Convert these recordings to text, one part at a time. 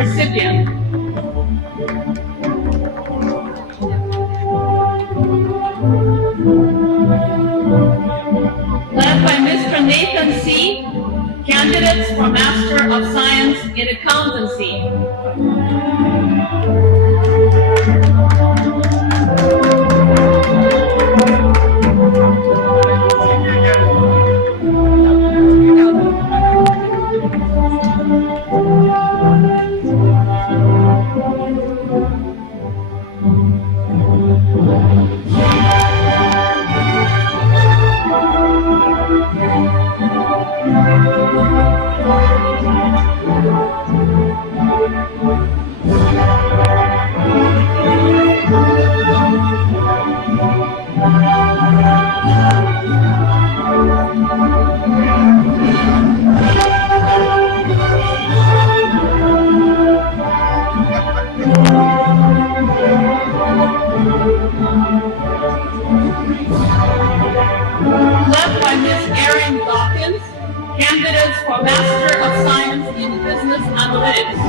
recipient. Led by Mr. Nathan C., candidates for Master of Science in Accountancy. Led by Ms. Erin Dawkins, candidates for Master of Science in Business Analytics.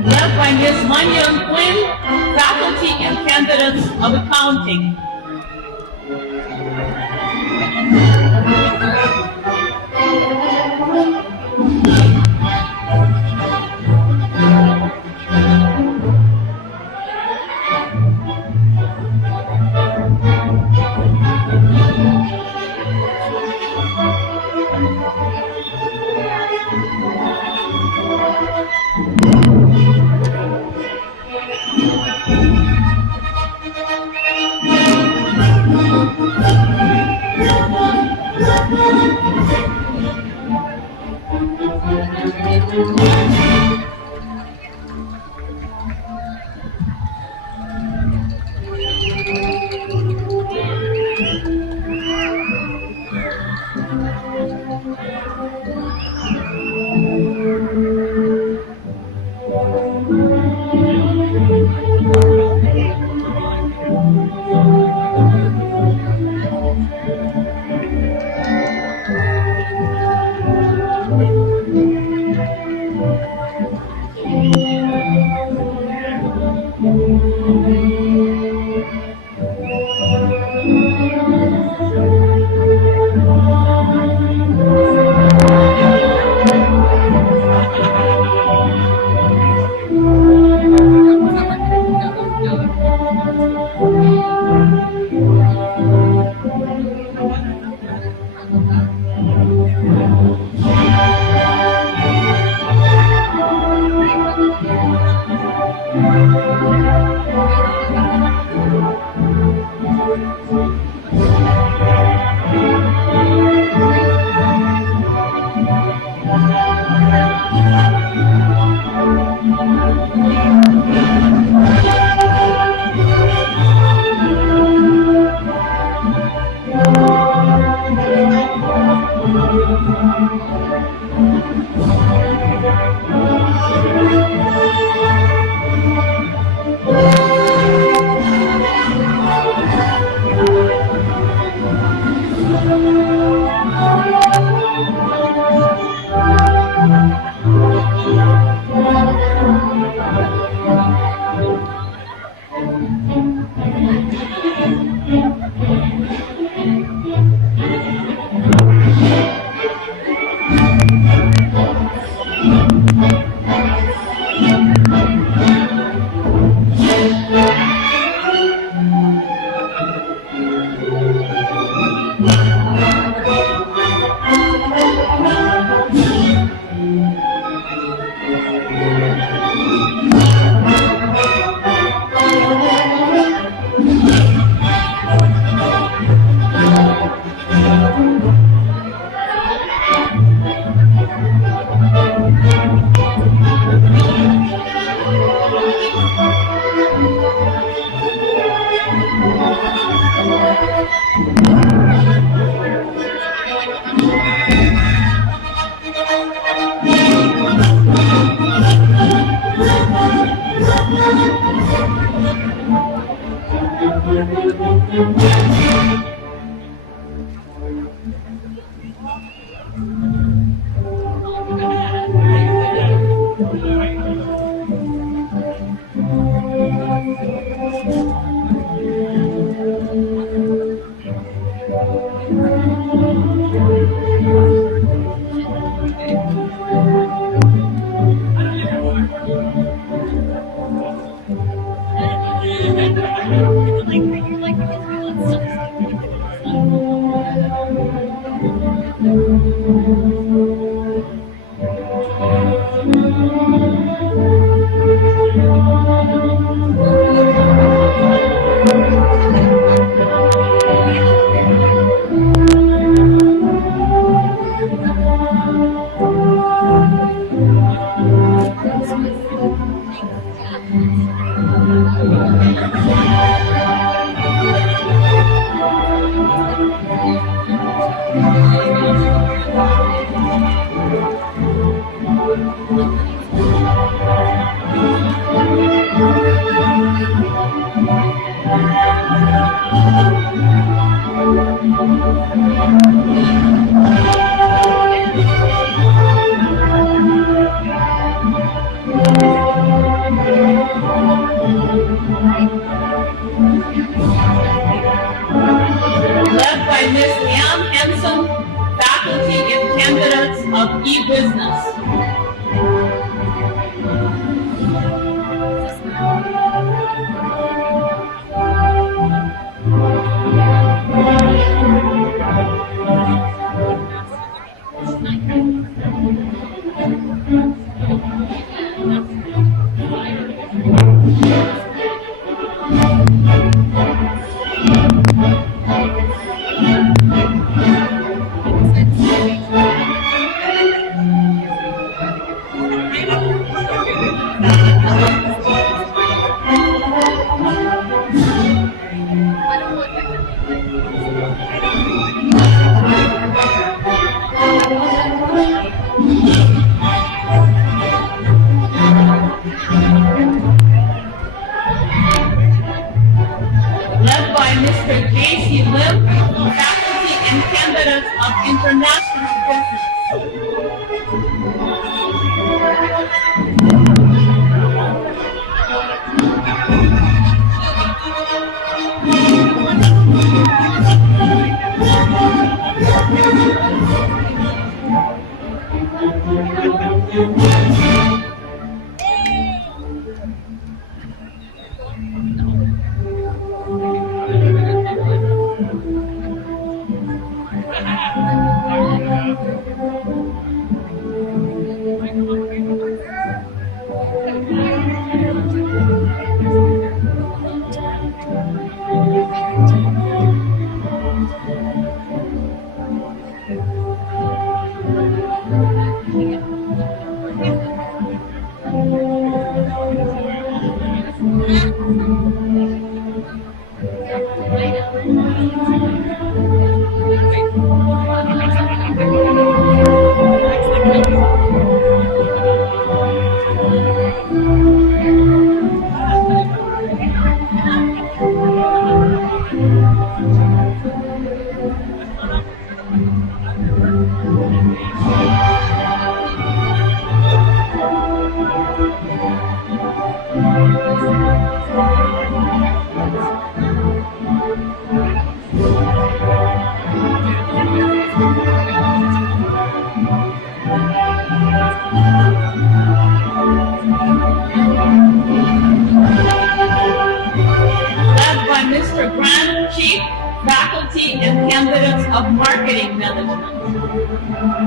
Led by Ms. Manyon Quinn, faculty and candidates of accounting. Led by Ms. Liam Henson, faculty and candidates of e-business. Led by Mr. J.C. Lim, faculty and candidates of international business. Led by Mr. Grant Chief, faculty and candidates of marketing management.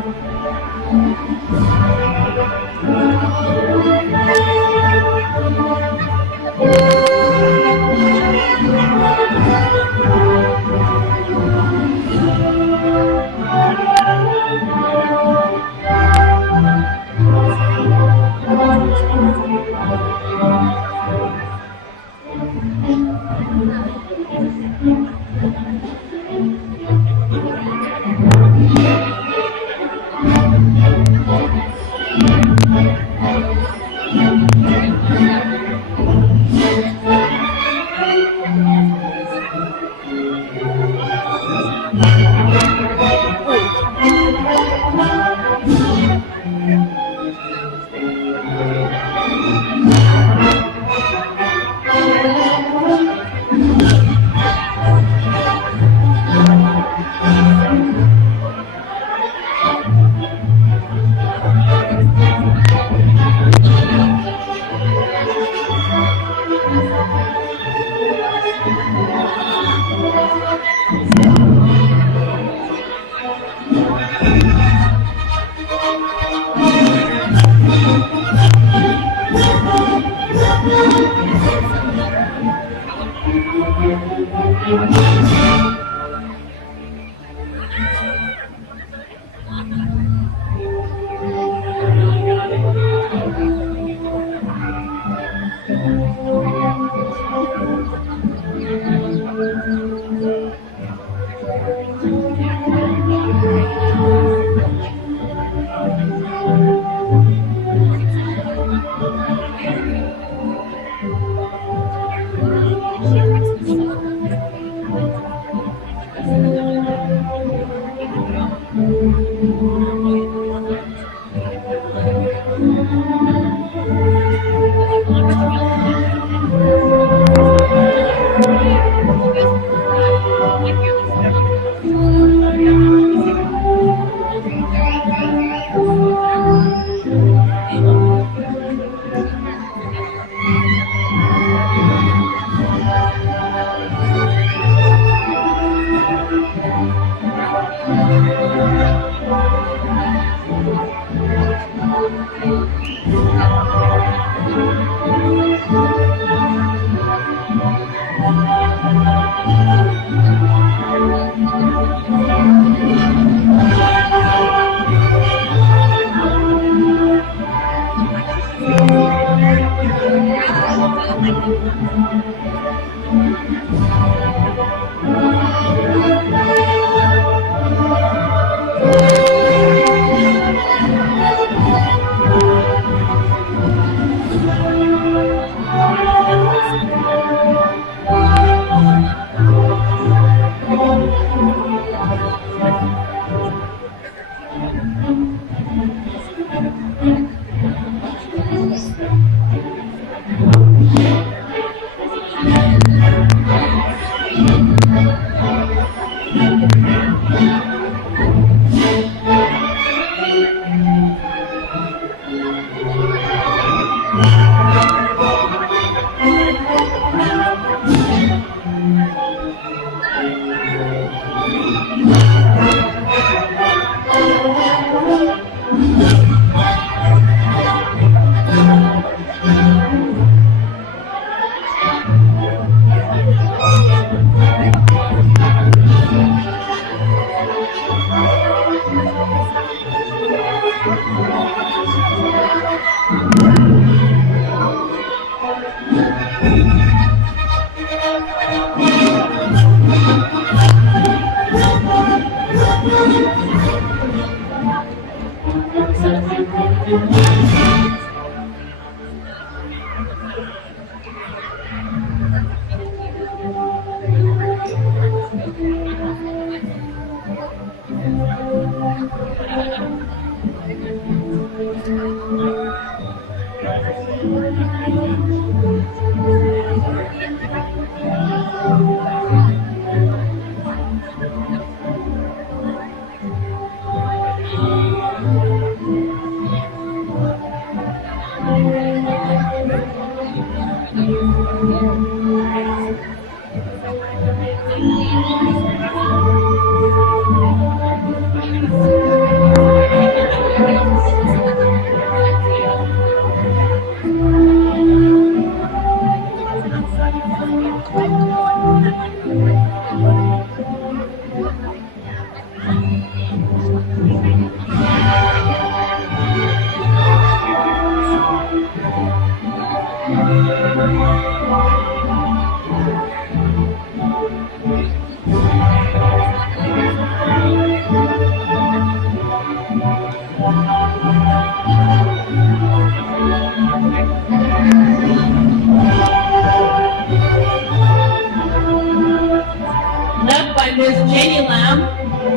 Led by Ms. Jenny Lamb,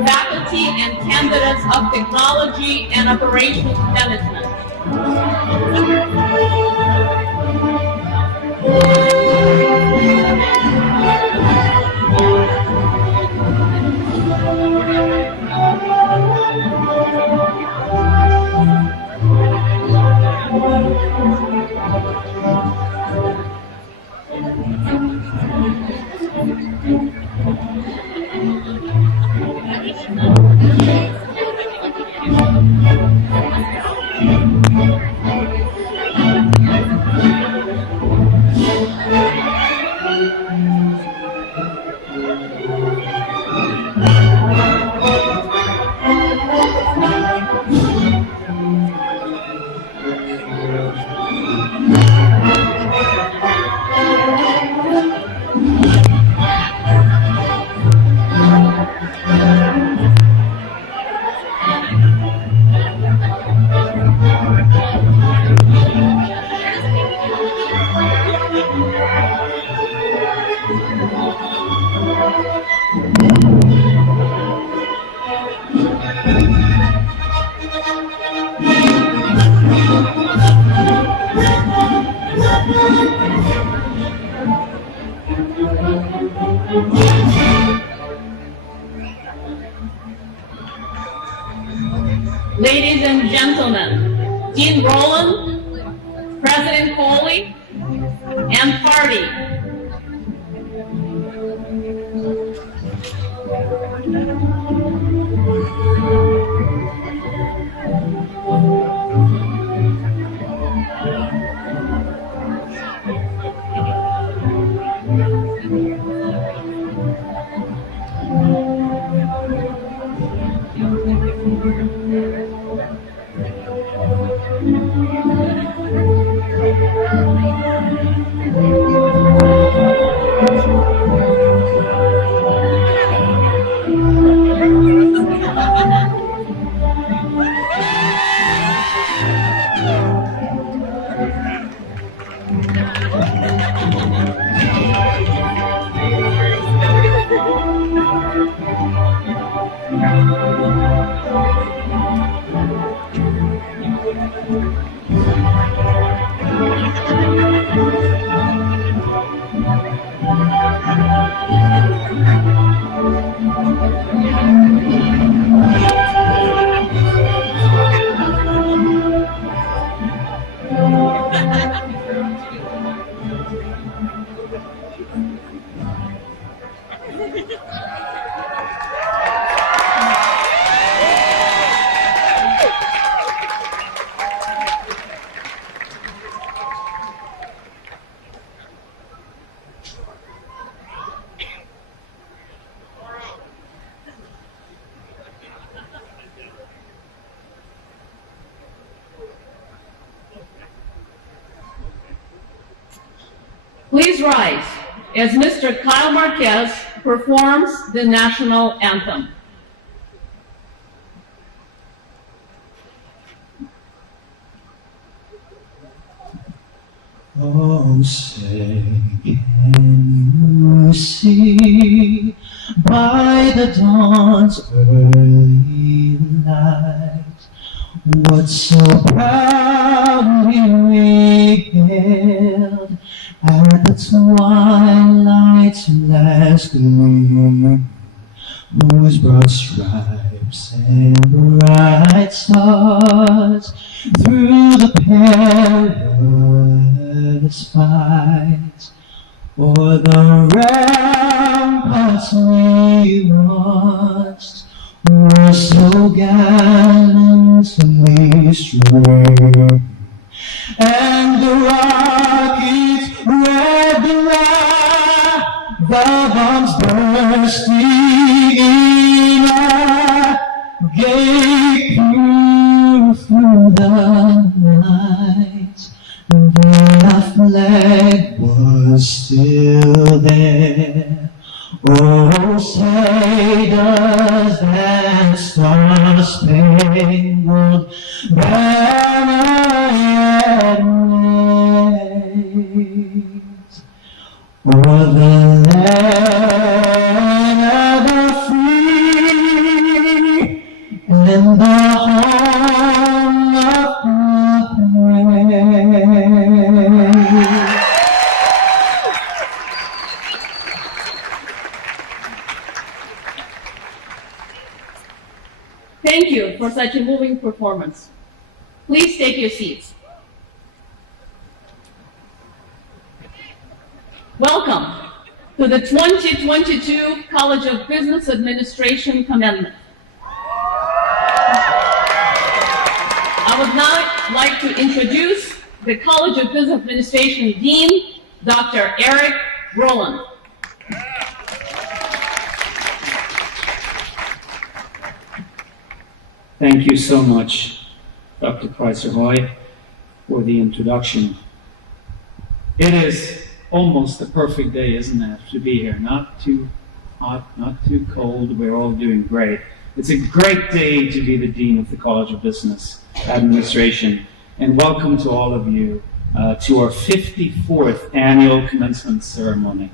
faculty and candidates of Technology and Operations Management. Ladies and gentlemen, Dean Rowland, President Coley, and party. Please rise as Mr. Kyle Marquez performs the national anthem. Oh, say, can you see by the dawn's early light what so proudly we hailed at the twilight's last gleam, whose broad stripes and bright stars through the perilous fight o'er the ramparts we watched were so gallantly strewn, and the rocket's red glare, the bombs bursting in air, gave proof through the night that our flag was still there. Oh, say does that star-spangled banner yet wave o'er the land of the free and the home of the brave? Thank you for such a moving performance. Please take your seats. Welcome to the 2022 College of Business Administration Commencement. I would now like to introduce the College of Business Administration Dean, Dr. Eric Rowland. Thank you so much, Dr. Pricer-Hoy, for the introduction. It is almost a perfect day, isn't it, to be here? Not too hot, not too cold. We're all doing great. It's a great day to be the Dean of the College of Business Administration. And welcome to all of you to our 54th annual commencement ceremony.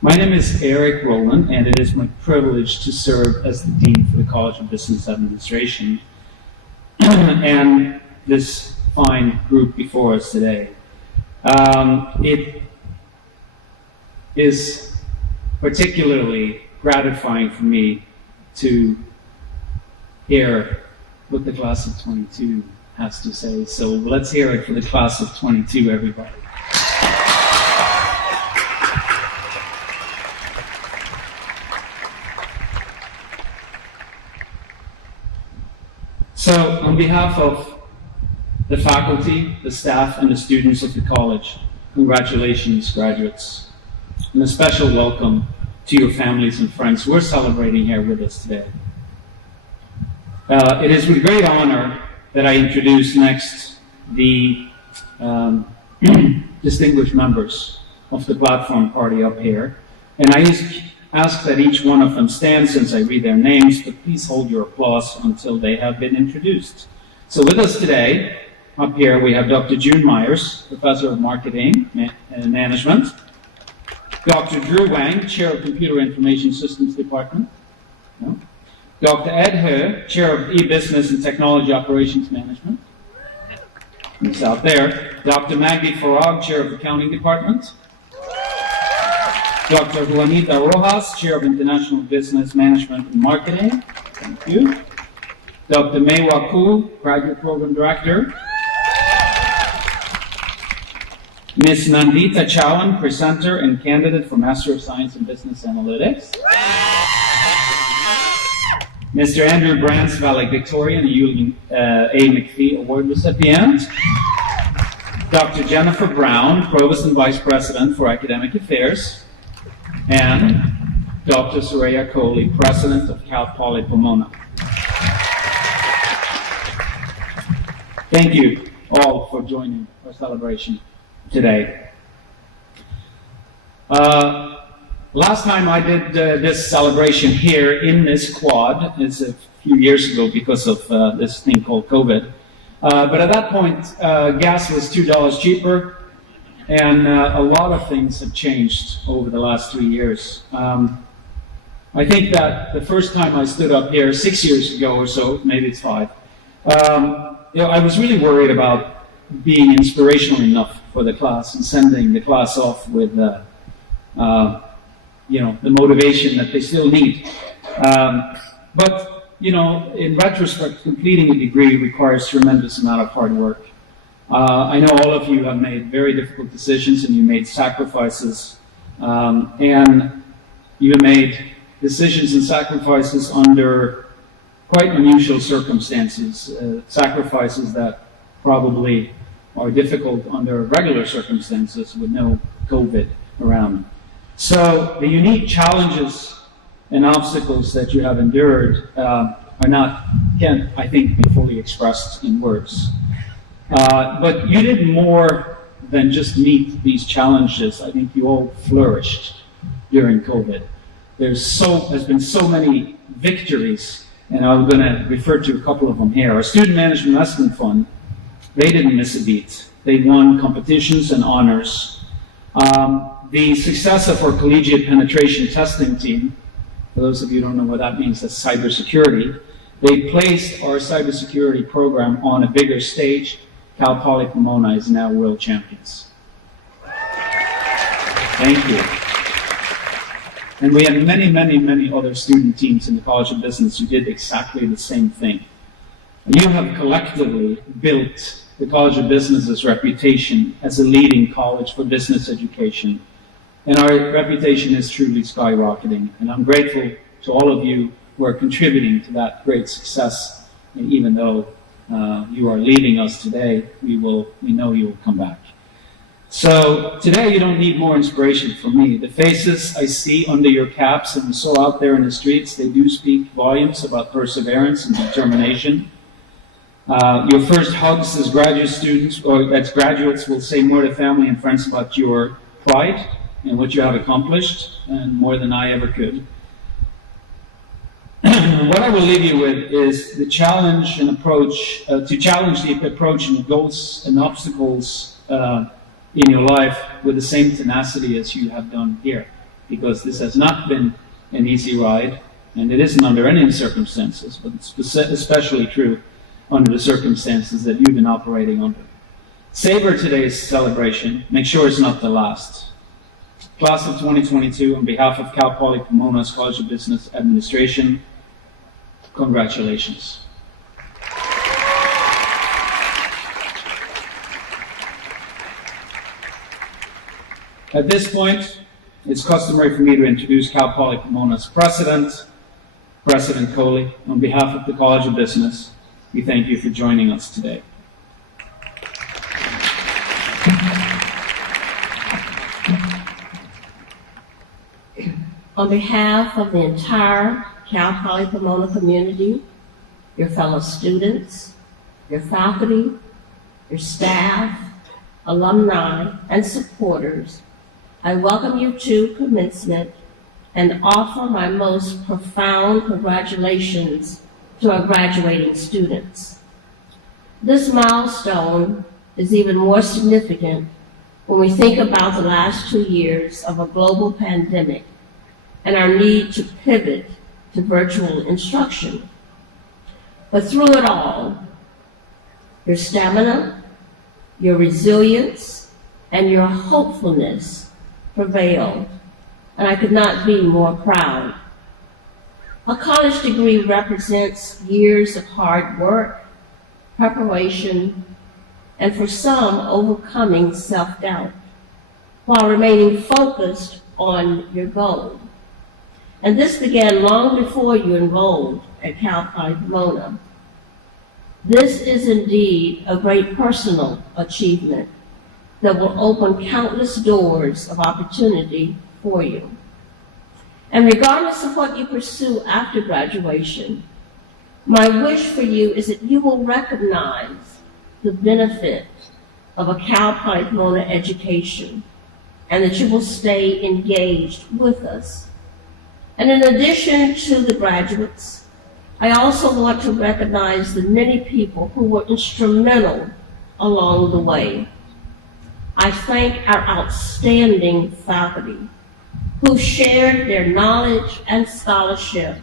My name is Eric Rowland, and it is my privilege to serve as the Dean for the College of Business Administration and this fine group before us today. It is particularly gratifying for me to hear what the class of 22 has to say. So let's hear it for the class of 22, everybody. So, on behalf of the faculty, the staff, and the students of the college, congratulations, graduates, and a special welcome to your families and friends who are celebrating here with us today. It is with great honor that I introduce next the distinguished members of the platform party up here, and I ask that each one of them stand since I read their names, but please hold your applause until they have been introduced. So with us today, up here, we have Dr. June Myers, Professor of Marketing and Management, Dr. Drew Wang, Chair of Computer Information Systems Department, Dr. Ed He, Chair of E-Business and Technology Operations Management, he's out there, Dr. Magdi Farag, Chair of Accounting Department, Dr. Juanita Rojas, Chair of International Business Management and Marketing. Thank you. Dr. Mei Waku, Graduate Program Director. Ms. Nandita Chowan, Presenter and Candidate for Master of Science in Business Analytics. Mr. Andrew Brands, valedictorian, Julian A. McPhee Award recipient. Dr. Jennifer Brown, Provost and Vice President for Academic Affairs. And Dr. Soraya Kohli, President of Cal Poly Pomona. Thank you all for joining our celebration today. Last time I did this celebration here in this quad is a few years ago because of this thing called COVID. But at that point, gas was $2 cheaper, and a lot of things have changed over the last 3 years. I think that the first time I stood up here 6 years ago or so, maybe it's 5, I was really worried about being inspirational enough for the class and sending the class off with the motivation that they still need. But in retrospect, completing a degree requires tremendous amount of hard work. I know all of you have made very difficult decisions and you made sacrifices, and you made decisions and sacrifices under quite unusual circumstances, sacrifices that probably are difficult under regular circumstances with no COVID around. So the unique challenges and obstacles that you have endured can't, I think, be fully expressed in words. But you did more than just meet these challenges. I think you all flourished during COVID. There's been so many victories, and I'm going to refer to a couple of them here. Our Student Management Investment Fund, they didn't miss a beat. They won competitions and honors. The success of our collegiate penetration testing team, for those of you who don't know what that means, that's cybersecurity. They placed our cybersecurity program on a bigger stage. Cal Poly Pomona is now world champions. Thank you. And we have many, many, many other student teams in the College of Business who did exactly the same thing. You have collectively built the College of Business's reputation as a leading college for business education. And our reputation is truly skyrocketing. And I'm grateful to all of you who are contributing to that great success. And even though you are leaving us today, we know you will come back. So today you don't need more inspiration from me. The faces I see under your caps and so out there in the streets, they do speak volumes about perseverance and determination. Your first hugs as graduate students, or as graduates, will say more to family and friends about your pride and what you have accomplished, and more than I ever could. What I will leave you with is the challenge and approach, to challenge the approach and the goals and obstacles in your life with the same tenacity as you have done here. Because this has not been an easy ride, and it isn't under any circumstances, but it's especially true under the circumstances that you've been operating under. Savor today's celebration. Make sure it's not the last. Class of 2022, on behalf of Cal Poly Pomona's College of Business Administration, congratulations. At this point, it's customary for me to introduce Cal Poly Pomona's President, President Coley. On behalf of the College of Business, we thank you for joining us today. On behalf of the entire Cal Poly Pomona community, your fellow students, your faculty, your staff, alumni, and supporters, I welcome you to commencement and offer my most profound congratulations to our graduating students. This milestone is even more significant when we think about the last 2 years of a global pandemic and our need to pivot to virtual instruction. But through it all, your stamina, your resilience, and your hopefulness prevailed, and I could not be more proud. A college degree represents years of hard work, preparation, and for some, overcoming self-doubt, while remaining focused on your goal. And this began long before you enrolled at Cal Poly Pomona. This is indeed a great personal achievement that will open countless doors of opportunity for you. And regardless of what you pursue after graduation, my wish for you is that you will recognize the benefit of a Cal Poly Pomona education and that you will stay engaged with us. And in addition to the graduates, I also want to recognize the many people who were instrumental along the way. I thank our outstanding faculty who shared their knowledge and scholarship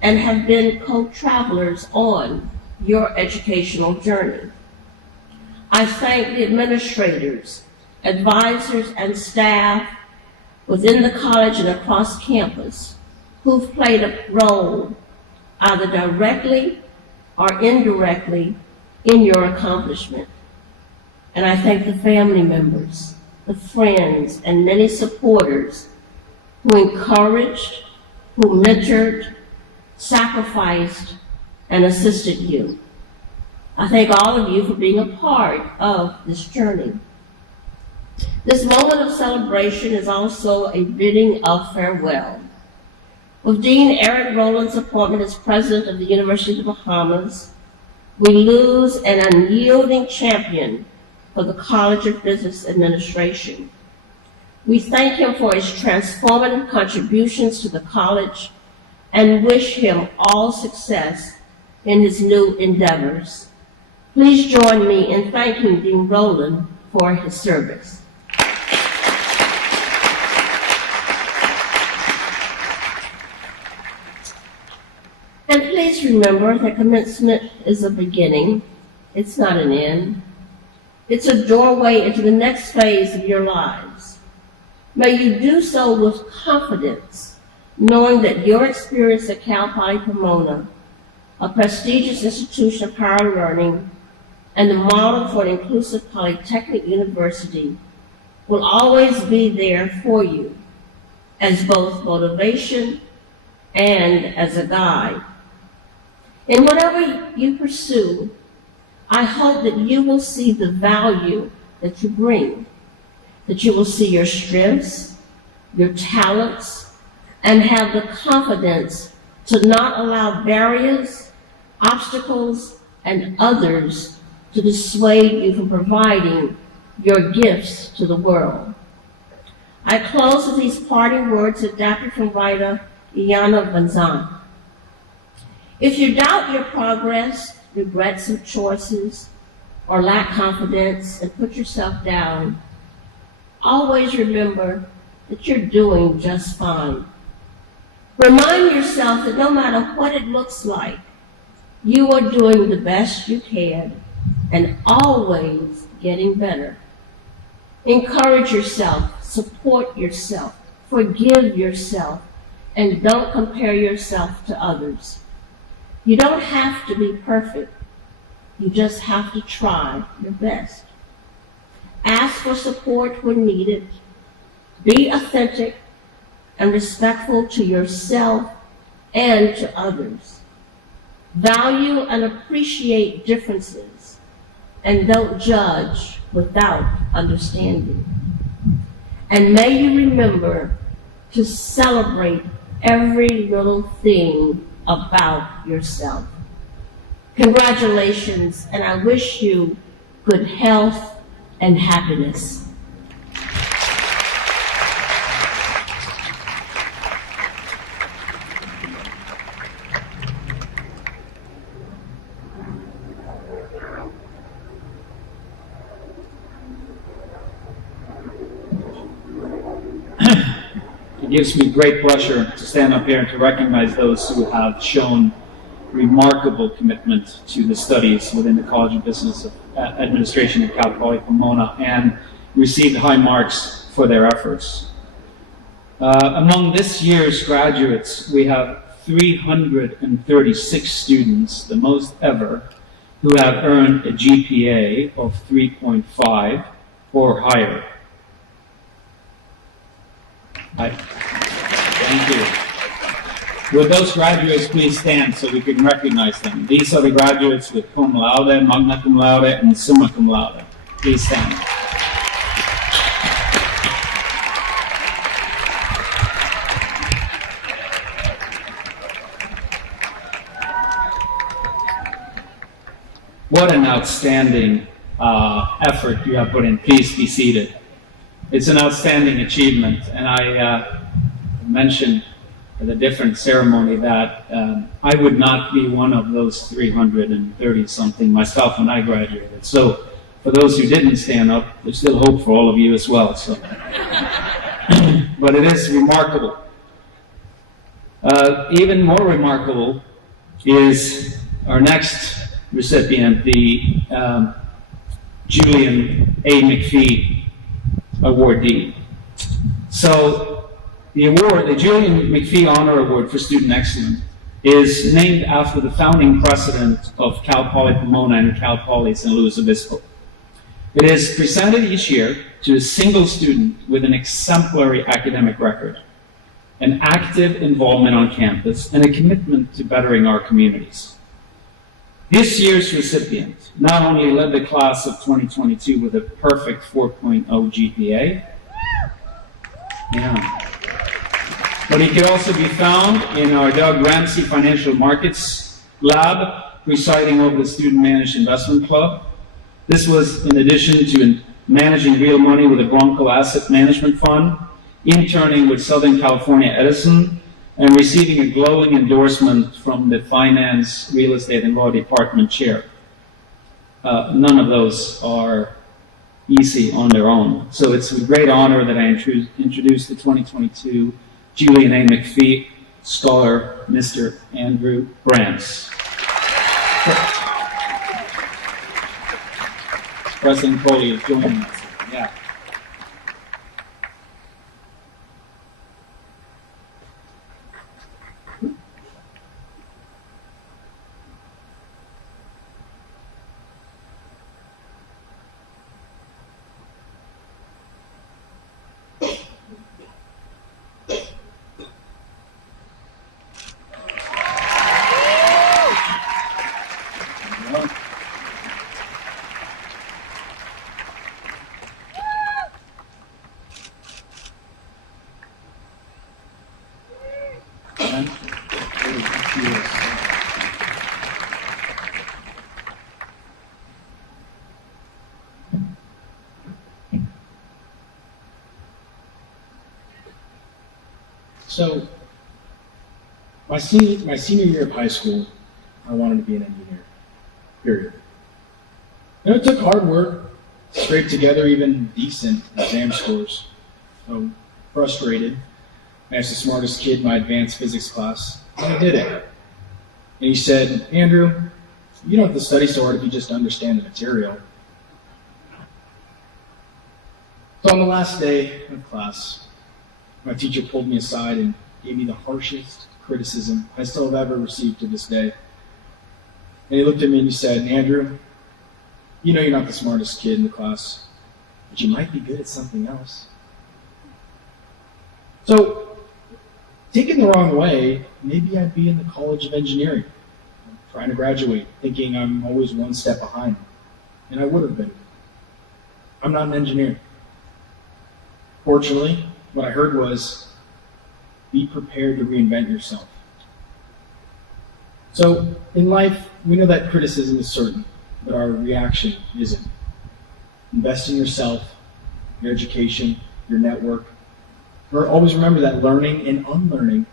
and have been co-travelers on your educational journey. I thank the administrators, advisors, and staff within the college and across campus who've played a role, either directly or indirectly, in your accomplishment. And I thank the family members, the friends, and many supporters who encouraged, who mentored, sacrificed, and assisted you. I thank all of you for being a part of this journey. This moment of celebration is also a bidding of farewell. With Dean Eric Rowland's appointment as president of the University of the Bahamas, we lose an unyielding champion for the College of Business Administration. We thank him for his transformative contributions to the college and wish him all success in his new endeavors. Please join me in thanking Dean Rowland for his service. And please remember that commencement is a beginning. It's not an end. It's a doorway into the next phase of your lives. May you do so with confidence, knowing that your experience at Cal Poly Pomona, a prestigious institution of higher learning, and the model for an inclusive polytechnic university will always be there for you as both motivation and as a guide. In whatever you pursue, I hope that you will see the value that you bring, that you will see your strengths, your talents, and have the confidence to not allow barriers, obstacles, and others to dissuade you from providing your gifts to the world. I close with these parting words adapted from writer Iana Vanzant. If you doubt your progress, regret some choices, or lack confidence and put yourself down, always remember that you're doing just fine. Remind yourself that no matter what it looks like, you are doing the best you can and always getting better. Encourage yourself, support yourself, forgive yourself, and don't compare yourself to others. You don't have to be perfect. You just have to try your best. Ask for support when needed. Be authentic and respectful to yourself and to others. Value and appreciate differences, and don't judge without understanding. And may you remember to celebrate every little thing about yourself. Congratulations, and I wish you good health and happiness. It gives me great pleasure to stand up here and to recognize those who have shown remarkable commitment to the studies within the College of Business Administration at Cal Poly Pomona and received high marks for their efforts. Among this year's graduates, we have 336 students, the most ever, who have earned a GPA of 3.5 or higher. Thank you. Would those graduates please stand so we can recognize them? These are the graduates with cum laude, magna cum laude, and summa cum laude. Please stand. What an outstanding effort you have put in. Please be seated. It's an outstanding achievement, and I mentioned at a different ceremony that I would not be one of those 330-something myself when I graduated. So for those who didn't stand up, there's still hope for all of you as well. So, but it is remarkable. Even more remarkable is our next recipient, the Julian A. McPhee awardee. So the award, the Julian McPhee Honor Award for Student Excellence, is named after the founding president of Cal Poly Pomona and Cal Poly San Luis Obispo. It is presented each year to a single student with an exemplary academic record, an active involvement on campus, and a commitment to bettering our communities. This year's recipient not only led the class of 2022 with a perfect 4.0 GPA, but he could also be found in our Doug Ramsey Financial Markets Lab, presiding over the Student Managed Investment Club. This was in addition to managing real money with the Bronco Asset Management Fund, interning with Southern California Edison, and receiving a glowing endorsement from the Finance, Real Estate, and Law Department Chair. None of those are easy on their own. So it's a great honor that I introduce the 2022 Julian A. McPhee Scholar, Mr. Andrew Brantz. President Coley is joining us. Yeah. So, my senior year of high school, I wanted to be an engineer, period. And it took hard work to scrape together even decent exam scores. So, frustrated, I asked the smartest kid in my advanced physics class, and I did it. And he said, Andrew, you don't have to study so hard if you just understand the material. So on the last day of class, my teacher pulled me aside and gave me the harshest criticism I still have ever received to this day. And he looked at me and he said, Andrew, you know you're not the smartest kid in the class, but you might be good at something else. So, taken the wrong way, maybe I'd be in the College of Engineering, trying to graduate, thinking I'm always one step behind. And I would have been. I'm not an engineer. Fortunately, what I heard was, be prepared to reinvent yourself. So, in life, we know that criticism is certain, but our reaction isn't. Invest in yourself, your education, your network. Or always remember that learning and unlearning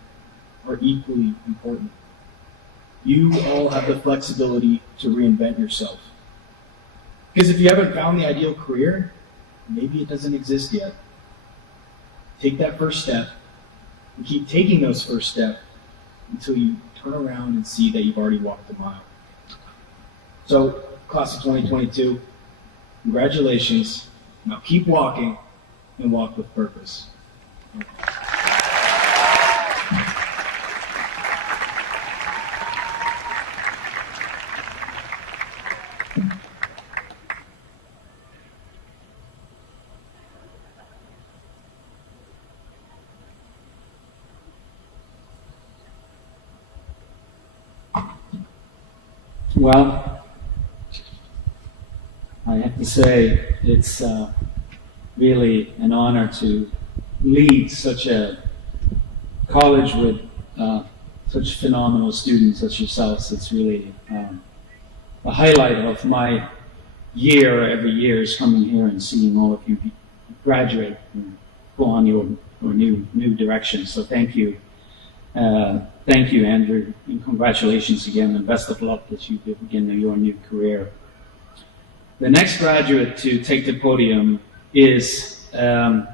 are equally important. You all have the flexibility to reinvent yourself. Because if you haven't found the ideal career, maybe it doesn't exist yet. Take that first step and keep taking those first steps until you turn around and see that you've already walked a mile. So, class of 2022, congratulations. Now keep walking and walk with purpose. Well, I have to say it's really an honor to lead such a college with such phenomenal students as yourselves. It's really the highlight of my year every year is coming here and seeing all of you graduate and go on your new direction. So thank you. Thank you, Andrew, and congratulations again, and best of luck as you begin your new career. The next graduate to take the podium is an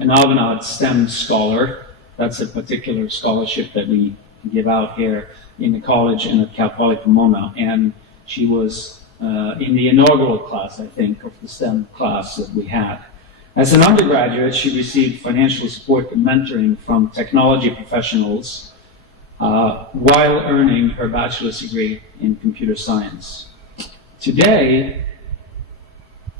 Avanade STEM scholar. That's a particular scholarship that we give out here in the college and at Cal Poly Pomona, and she was in the inaugural class, I think, of the STEM class that we had. As an undergraduate, she received financial support and mentoring from technology professionals while earning her bachelor's degree in computer science. Today,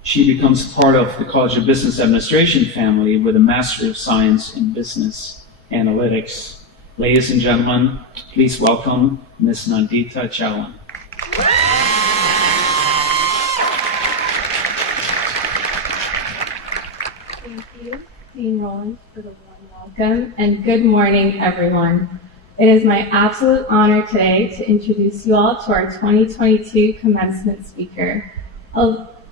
she becomes part of the College of Business Administration family with a Master of Science in Business Analytics. Ladies and gentlemen, please welcome Ms. Nandita Chawan. Thank you, Dean Rowland, for the warm welcome, and good morning, everyone. It is my absolute honor today to introduce you all to our 2022 commencement speaker.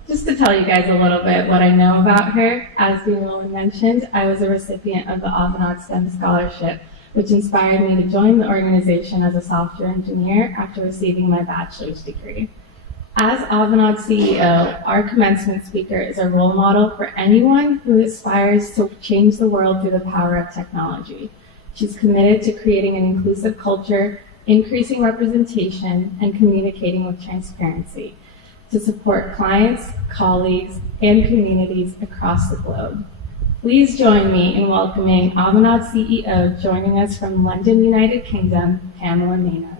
Just to tell you guys a little bit what I know about her, as Dean Rowland mentioned, I was a recipient of the Avanade STEM Scholarship, which inspired me to join the organization as a software engineer after receiving my bachelor's degree. As Avanade CEO, our commencement speaker is a role model for anyone who aspires to change the world through the power of technology. She's committed to creating an inclusive culture, increasing representation, and communicating with transparency to support clients, colleagues, and communities across the globe. Please join me in welcoming Avanade CEO joining us from London, United Kingdom, Pamela Maynard.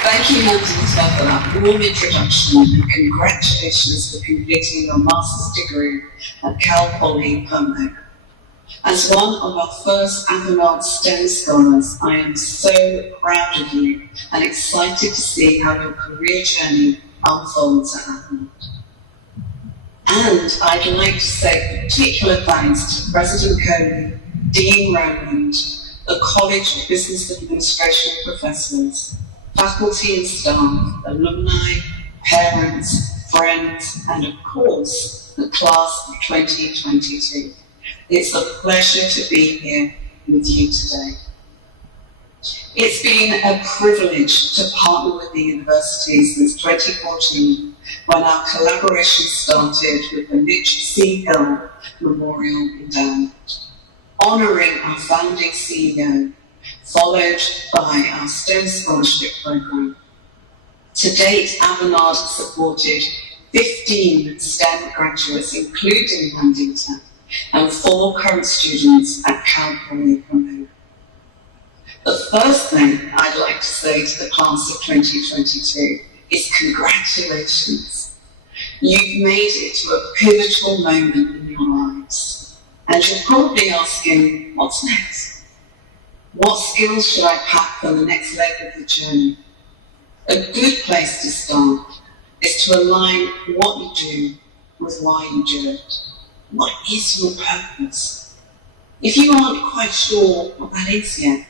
Thank you, Nandita, for that warm introduction, and congratulations for completing your master's degree at Cal Poly Pomona. As one of our first Avanade STEM scholars, I am so proud of you and excited to see how your career journey unfolds at Avanade. And I'd like to say particular thanks to President Coley, Dean Rowland, the College of Business Administration professors, faculty and staff, alumni, parents, friends, and of course, the class of 2022. It's a pleasure to be here with you today. It's been a privilege to partner with the university since 2014, when our collaboration started with the Mitch C. Hill Memorial Endowment, honouring our founding CEO, followed by our STEM Scholarship Programme. To date, Avanade has supported 15 STEM graduates, including Nandita, and 4 current students at Cal Poly Pomona. The first thing I'd like to say to the class of 2022 is congratulations. You've made it to a pivotal moment in your lives, and you're probably asking, what's next? What skills should I pack for the next leg of the journey? A good place to start is to align what you do with why you do it. What is your purpose? If you aren't quite sure what that is yet,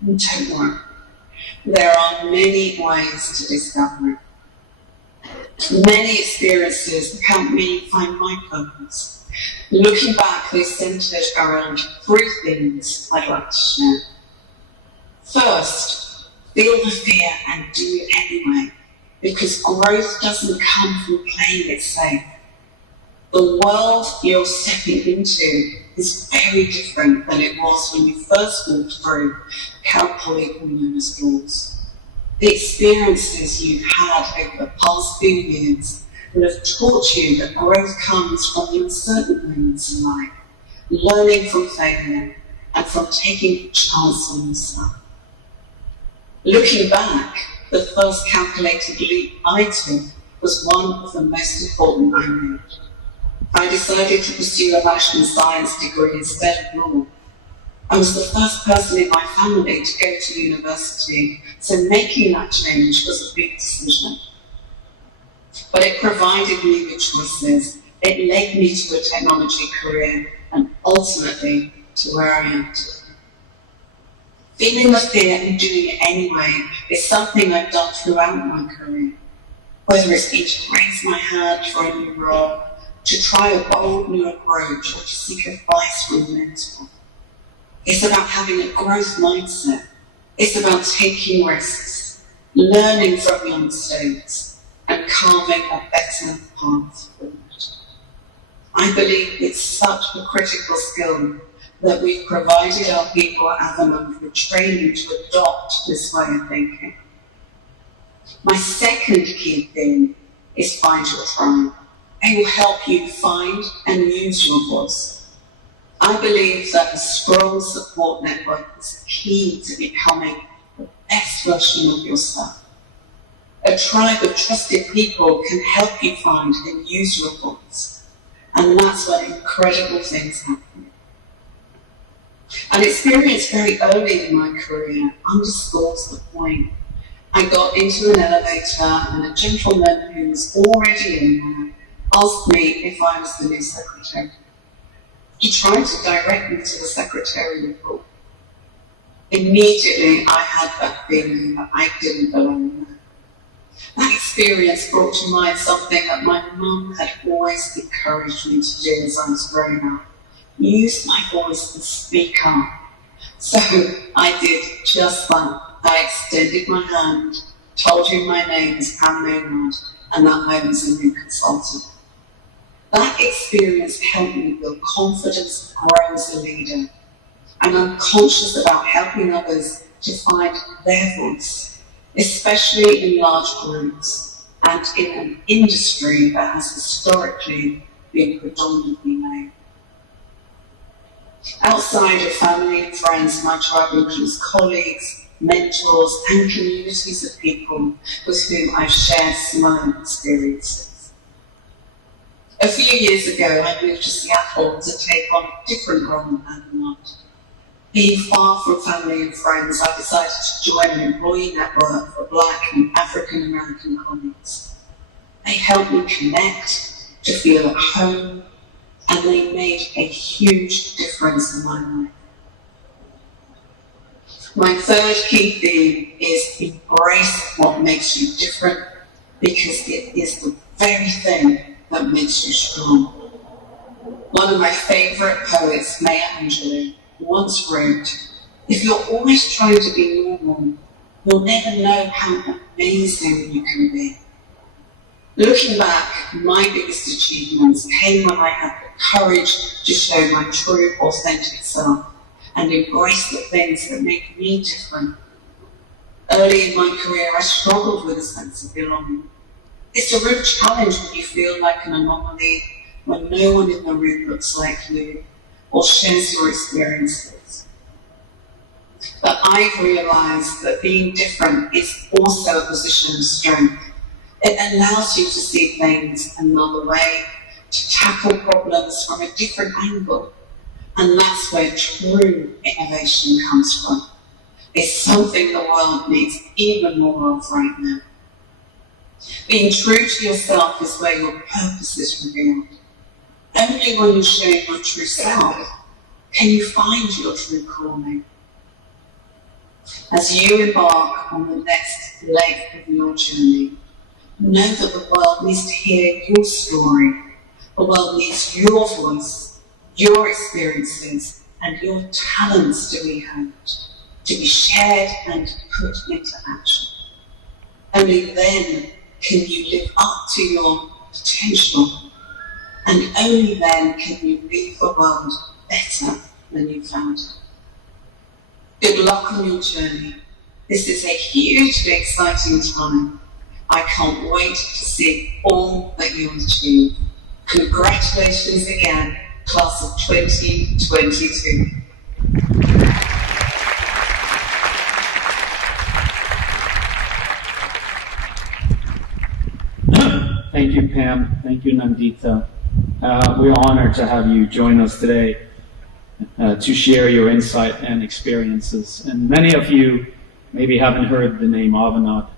then don't worry. There are many ways to discover it. Many experiences helped me find my purpose. Looking back, they centered around 3 things I'd like to share. First, feel the fear and do it anyway, because growth doesn't come from playing it safe. The world you're stepping into is very different than it was when you first walked through Cal Poly Pomona's doors. The experiences you've had over the past few years will have taught you that growth comes from the uncertain moments in life, learning from failure, and from taking a chance on yourself. Looking back, the first calculated leap I took was one of the most important I made. I decided to pursue a management science degree instead of law. I was the first person in my family to go to university, so making that change was a big decision. But it provided me with choices. It led me to a technology career and ultimately to where I am today. Feeling the fear and doing it anyway is something I've done throughout my career. Whether it's each to raise my hand for a new role, to try a bold new approach, or to seek advice from a mentor. It's about having a growth mindset. It's about taking risks, learning from your mistakes, and carving a better path forward. I believe it's such a critical skill that we've provided our people at Avalon with training to adopt this way of thinking. My second key theme is find your tribe. It will help you find and use your voice. I believe that a strong support network is key to becoming the best version of yourself. A tribe of trusted people can help you find and use your voice. And that's when incredible things happen. An experience very early in my career underscores the point. I got into an elevator and a gentleman who was already in there asked me if I was the new secretary. He tried to direct me to the secretarial role. Immediately I had that feeling that I didn't belong there. That experience brought to mind something that my mum had always encouraged me to do as I was growing up. Use my voice and speak up. So I did just that. I extended my hand, told him my name is Pam Maynard, and that I was a new consultant. That experience helped me build confidence and grow as a leader. And I'm conscious about helping others to find their voice, especially in large groups and in an industry that has historically been predominantly male. Outside of family and friends, my tribe includes colleagues, mentors, and communities of people with whom I've shared similar experiences. A few years ago, I moved to Seattle to take on a different role than Avalon. Being far from family and friends, I decided to join an employee network for Black and African American colleagues. They helped me connect, to feel at home, and they made a huge difference in my life. My third key theme is embrace what makes you different, because it is the very thing that makes you strong. One of my favorite poets, Maya Angelou, once wrote, "If you're always trying to be normal, you'll never know how amazing you can be." Looking back, my biggest achievements came when I had the courage to show my true, authentic self and embrace the things that make me different. Early in my career, I struggled with a sense of belonging. It's a real challenge when you feel like an anomaly, when no one in the room looks like you or shares your experiences. But I've realized that being different is also a position of strength. It allows you to see things another way, to tackle problems from a different angle. And that's where true innovation comes from. It's something the world needs even more of right now. Being true to yourself is where your purpose is revealed. Only when you show your true self can you find your true calling. As you embark on the next leg of your journey, know that the world needs to hear your story. The world needs your voice, your experiences, and your talents to be heard, to be shared and put into action. Only then can you live up to your potential, and only then can you leave the world better than you found it. Good luck on your journey. This is a hugely exciting time. I can't wait to see all that you achieve. Congratulations again, class of 2022. Thank you, Pam. Thank you, Nandita. We're honored to have you join us today to share your insight and experiences. And many of you maybe haven't heard the name Avanade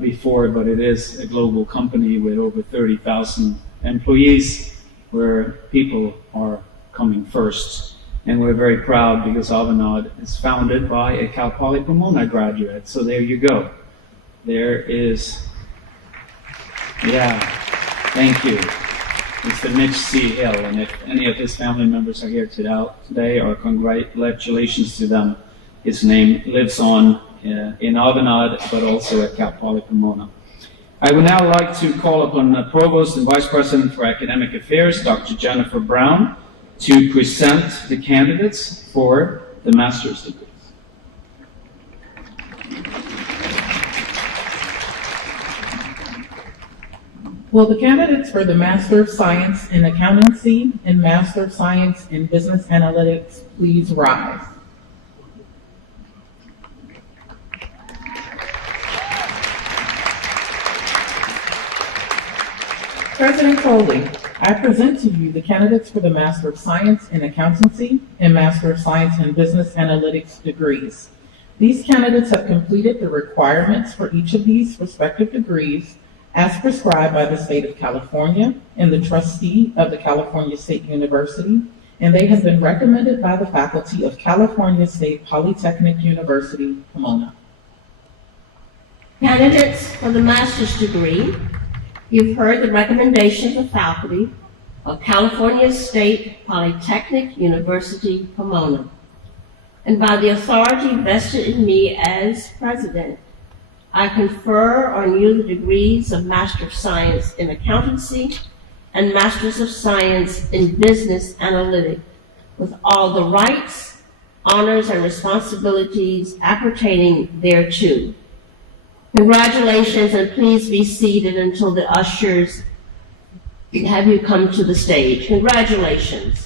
before, but it is a global company with over 30,000 employees where people are coming first. And we're very proud because Avanade is founded by a Cal Poly Pomona graduate. So there you go. There is, yeah, thank you. Mr. Mitch C. Hill, and if any of his family members are here today, our congratulations to them. His name lives on in Avenad, but also at Cal Poly Pomona. I would now like to call upon the Provost and Vice President for Academic Affairs, Dr. Jennifer Brown, to present the candidates for the master's degrees. Will the candidates for the Master of Science in Accountancy and Master of Science in Business Analytics please rise? President Foley, I present to you the candidates for the Master of Science in Accountancy and Master of Science in Business Analytics degrees. These candidates have completed the requirements for each of these respective degrees as prescribed by the state of California and the trustee of the California State University, and they have been recommended by the faculty of California State Polytechnic University, Pomona. Candidates for the master's degree, you've heard the recommendations of faculty of California State Polytechnic University, Pomona. And by the authority vested in me as president, I confer on you the degrees of Master of Science in Accountancy and Masters of Science in Business Analytics with all the rights, honors, and responsibilities appertaining thereto. Congratulations, and please be seated until the ushers have you come to the stage. Congratulations.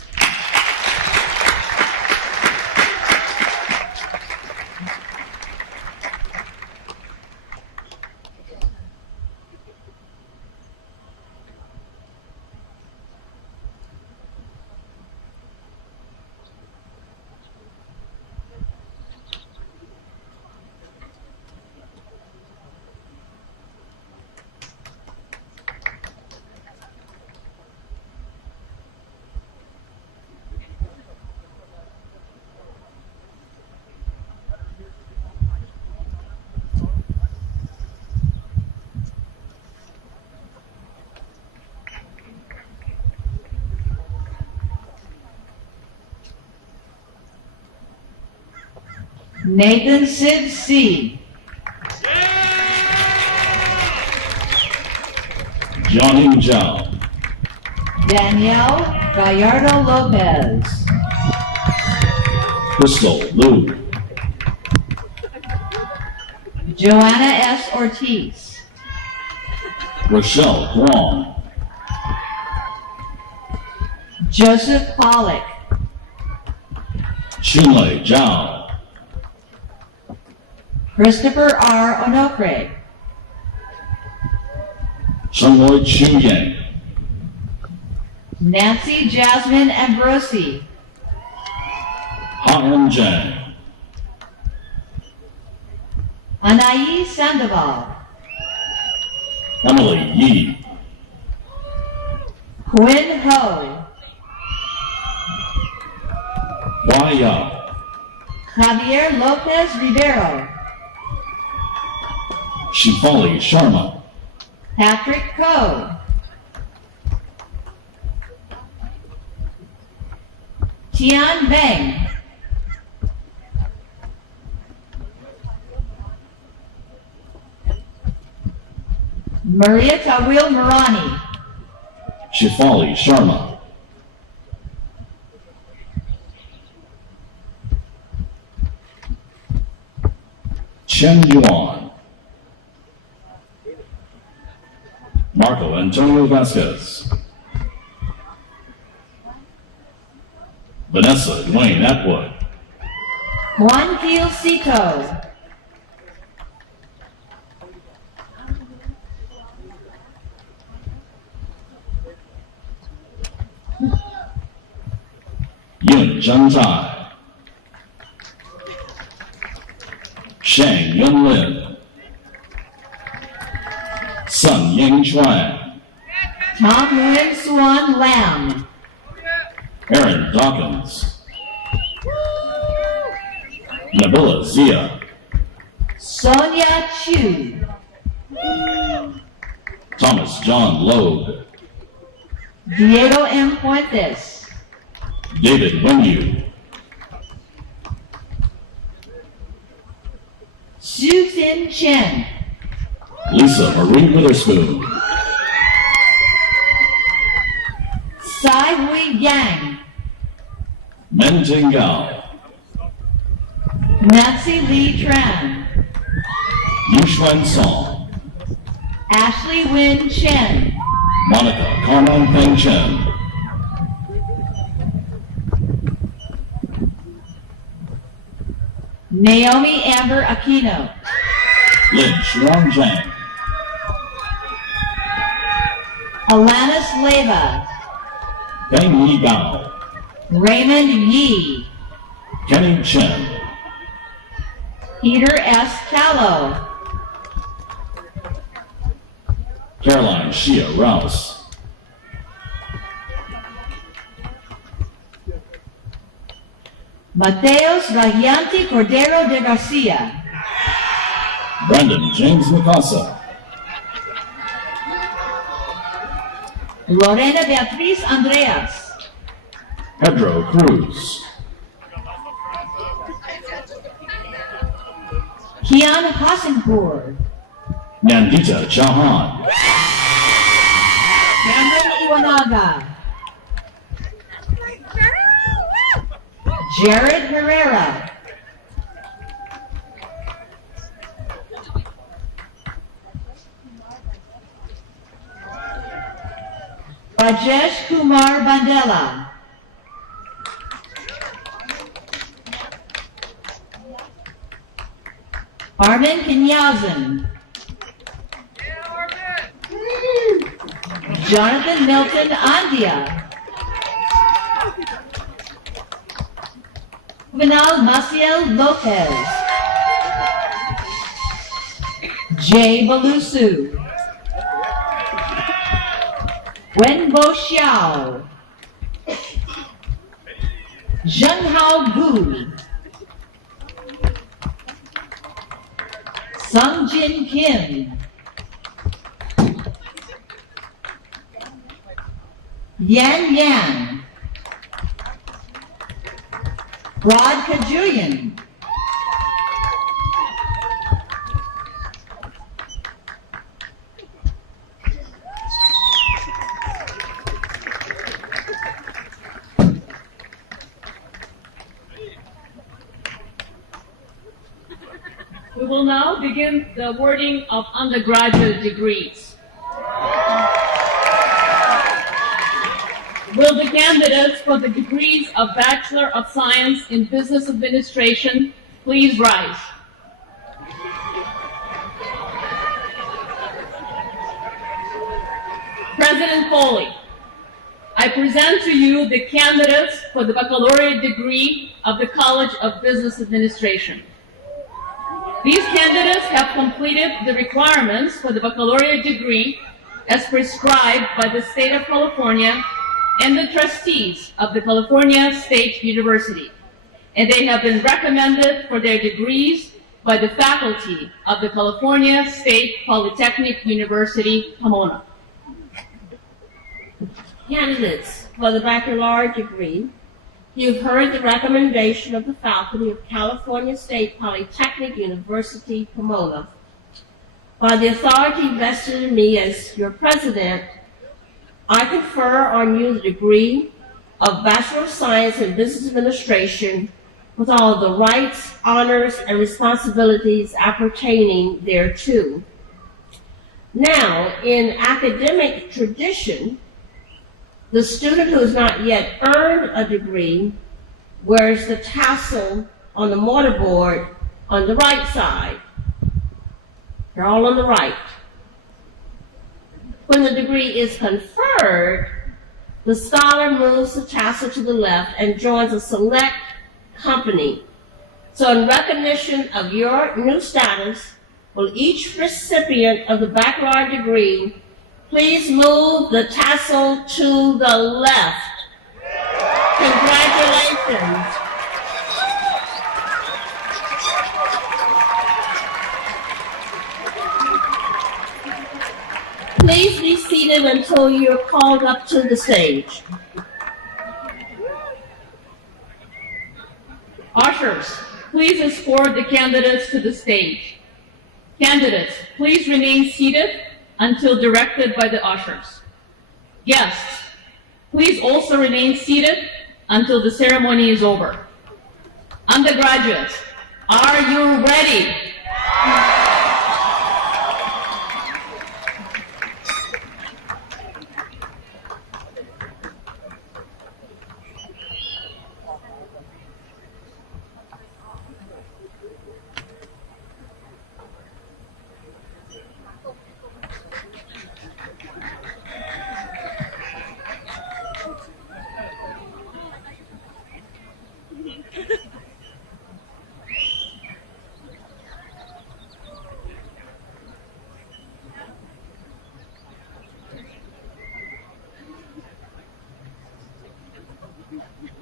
Nathan Sid C. Johnny Zhao. Danielle Gallardo Lopez. Crystal Liu. Joanna S. Ortiz. Rochelle Huang. Joseph Pollock. Xunlei Zhao. Christopher R. Onofre. Chengloi Chu Yang. Nancy Jasmine Ambrosi. Han Zhang. Anaïs Sandoval. Emily Yi. Quinn Ho. Hua Yao. Javier Lopez Rivero. Shifali Sharma. Patrick Coe. Tian Beng. Maria Tawil Marani. Shifali Sharma. Chen Yuan. Marco Antonio Vasquez. Vanessa Dwayne Atwood. Juan Gilcito. Yun Zhenzai. Shang Yunlin. Sun Ying Chuan. Tom Nguyen Xuan Lam. Aaron Dawkins. Nabila Zia. Sonia Chu. Thomas John Logue. Diego M. Fuentes, David Wenyu, Susan Chen, Lisa Marie Witherspoon, Sai Hui Yang, Men Ting Gao, Nancy Lee Tran, Yuxuan Song, Ashley Win Chen, Monica Carmen Peng Chen, Naomi Amber Aquino, Lin Shuang Zhang, Alanis Leva, Peng Yi Gao, Raymond Yi, Kenny Chen, Peter S. Callow, Caroline Shia Rouse, Mateos Rayanti Cordero de Garcia, Brandon James Mikasa, Lorena Beatriz Andreas, Pedro Cruz, Kian Hassenpour, Nandita Chauhan, Cameron Iwanaga, Jared Herrera, Rajesh Kumar Bandela, Armin Kinyazin, Jonathan Milton Andia, Juvenal Maciel Lopez, Jay Balusu, Wenbo Xiao, Zhenghao Gu, Sung Jin Kim, Yan Yan, Rod Kajulian, We will now begin the awarding of undergraduate degrees. Will the candidates for the degrees of Bachelor of Science in Business Administration please rise? President Foley, I present to you the candidates for the baccalaureate degree of the College of Business Administration. These candidates have completed the requirements for the baccalaureate degree as prescribed by the state of California and the trustees of the California State University, and they have been recommended for their degrees by the faculty of the California State Polytechnic University, Pomona. Candidates for the baccalaureate degree, you've heard the recommendation of the faculty of California State Polytechnic University, Pomona. By the authority vested in me as your president, I confer on you the degree of Bachelor of Science in Business Administration with all the rights, honors, and responsibilities appertaining thereto. Now, in academic tradition, the student who has not yet earned a degree wears the tassel on the mortarboard on the right side. They're all on the right. When the degree is conferred, the scholar moves the tassel to the left and joins a select company. So in recognition of your new status, will each recipient of the baccalaureate degree please move the tassel to the left. Congratulations. Please be seated until you're called up to the stage. Ushers, please escort the candidates to the stage. Candidates, please remain seated until directed by the ushers. Guests, please also remain seated until the ceremony is over. Undergraduates, are you ready?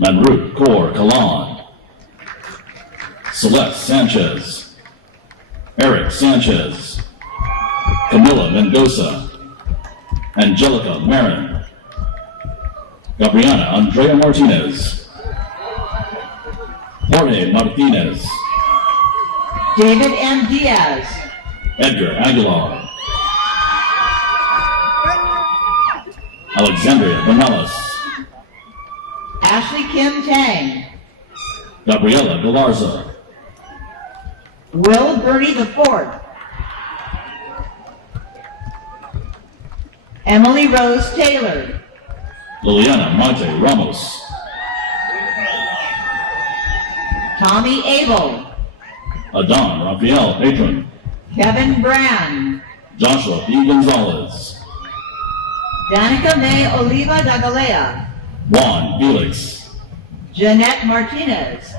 Manrut Kaur Kalan, Celeste Sanchez, Eric Sanchez, Camila Mendoza, Angelica Marin, Gabriana Andrea Martinez, Jorge Martinez, David M. Diaz, Edgar Aguilar, Alexandria Vanellis, Ashley Kim Tang, Gabriela Galarza, Will Bertie IV, Emily Rose Taylor, Liliana Mate Ramos, Tommy Abel, Adon Rafael Patron, Kevin Brand, Joshua P. Gonzalez, Danica May Oliva Dagalea, Juan Felix, Jeanette Martinez,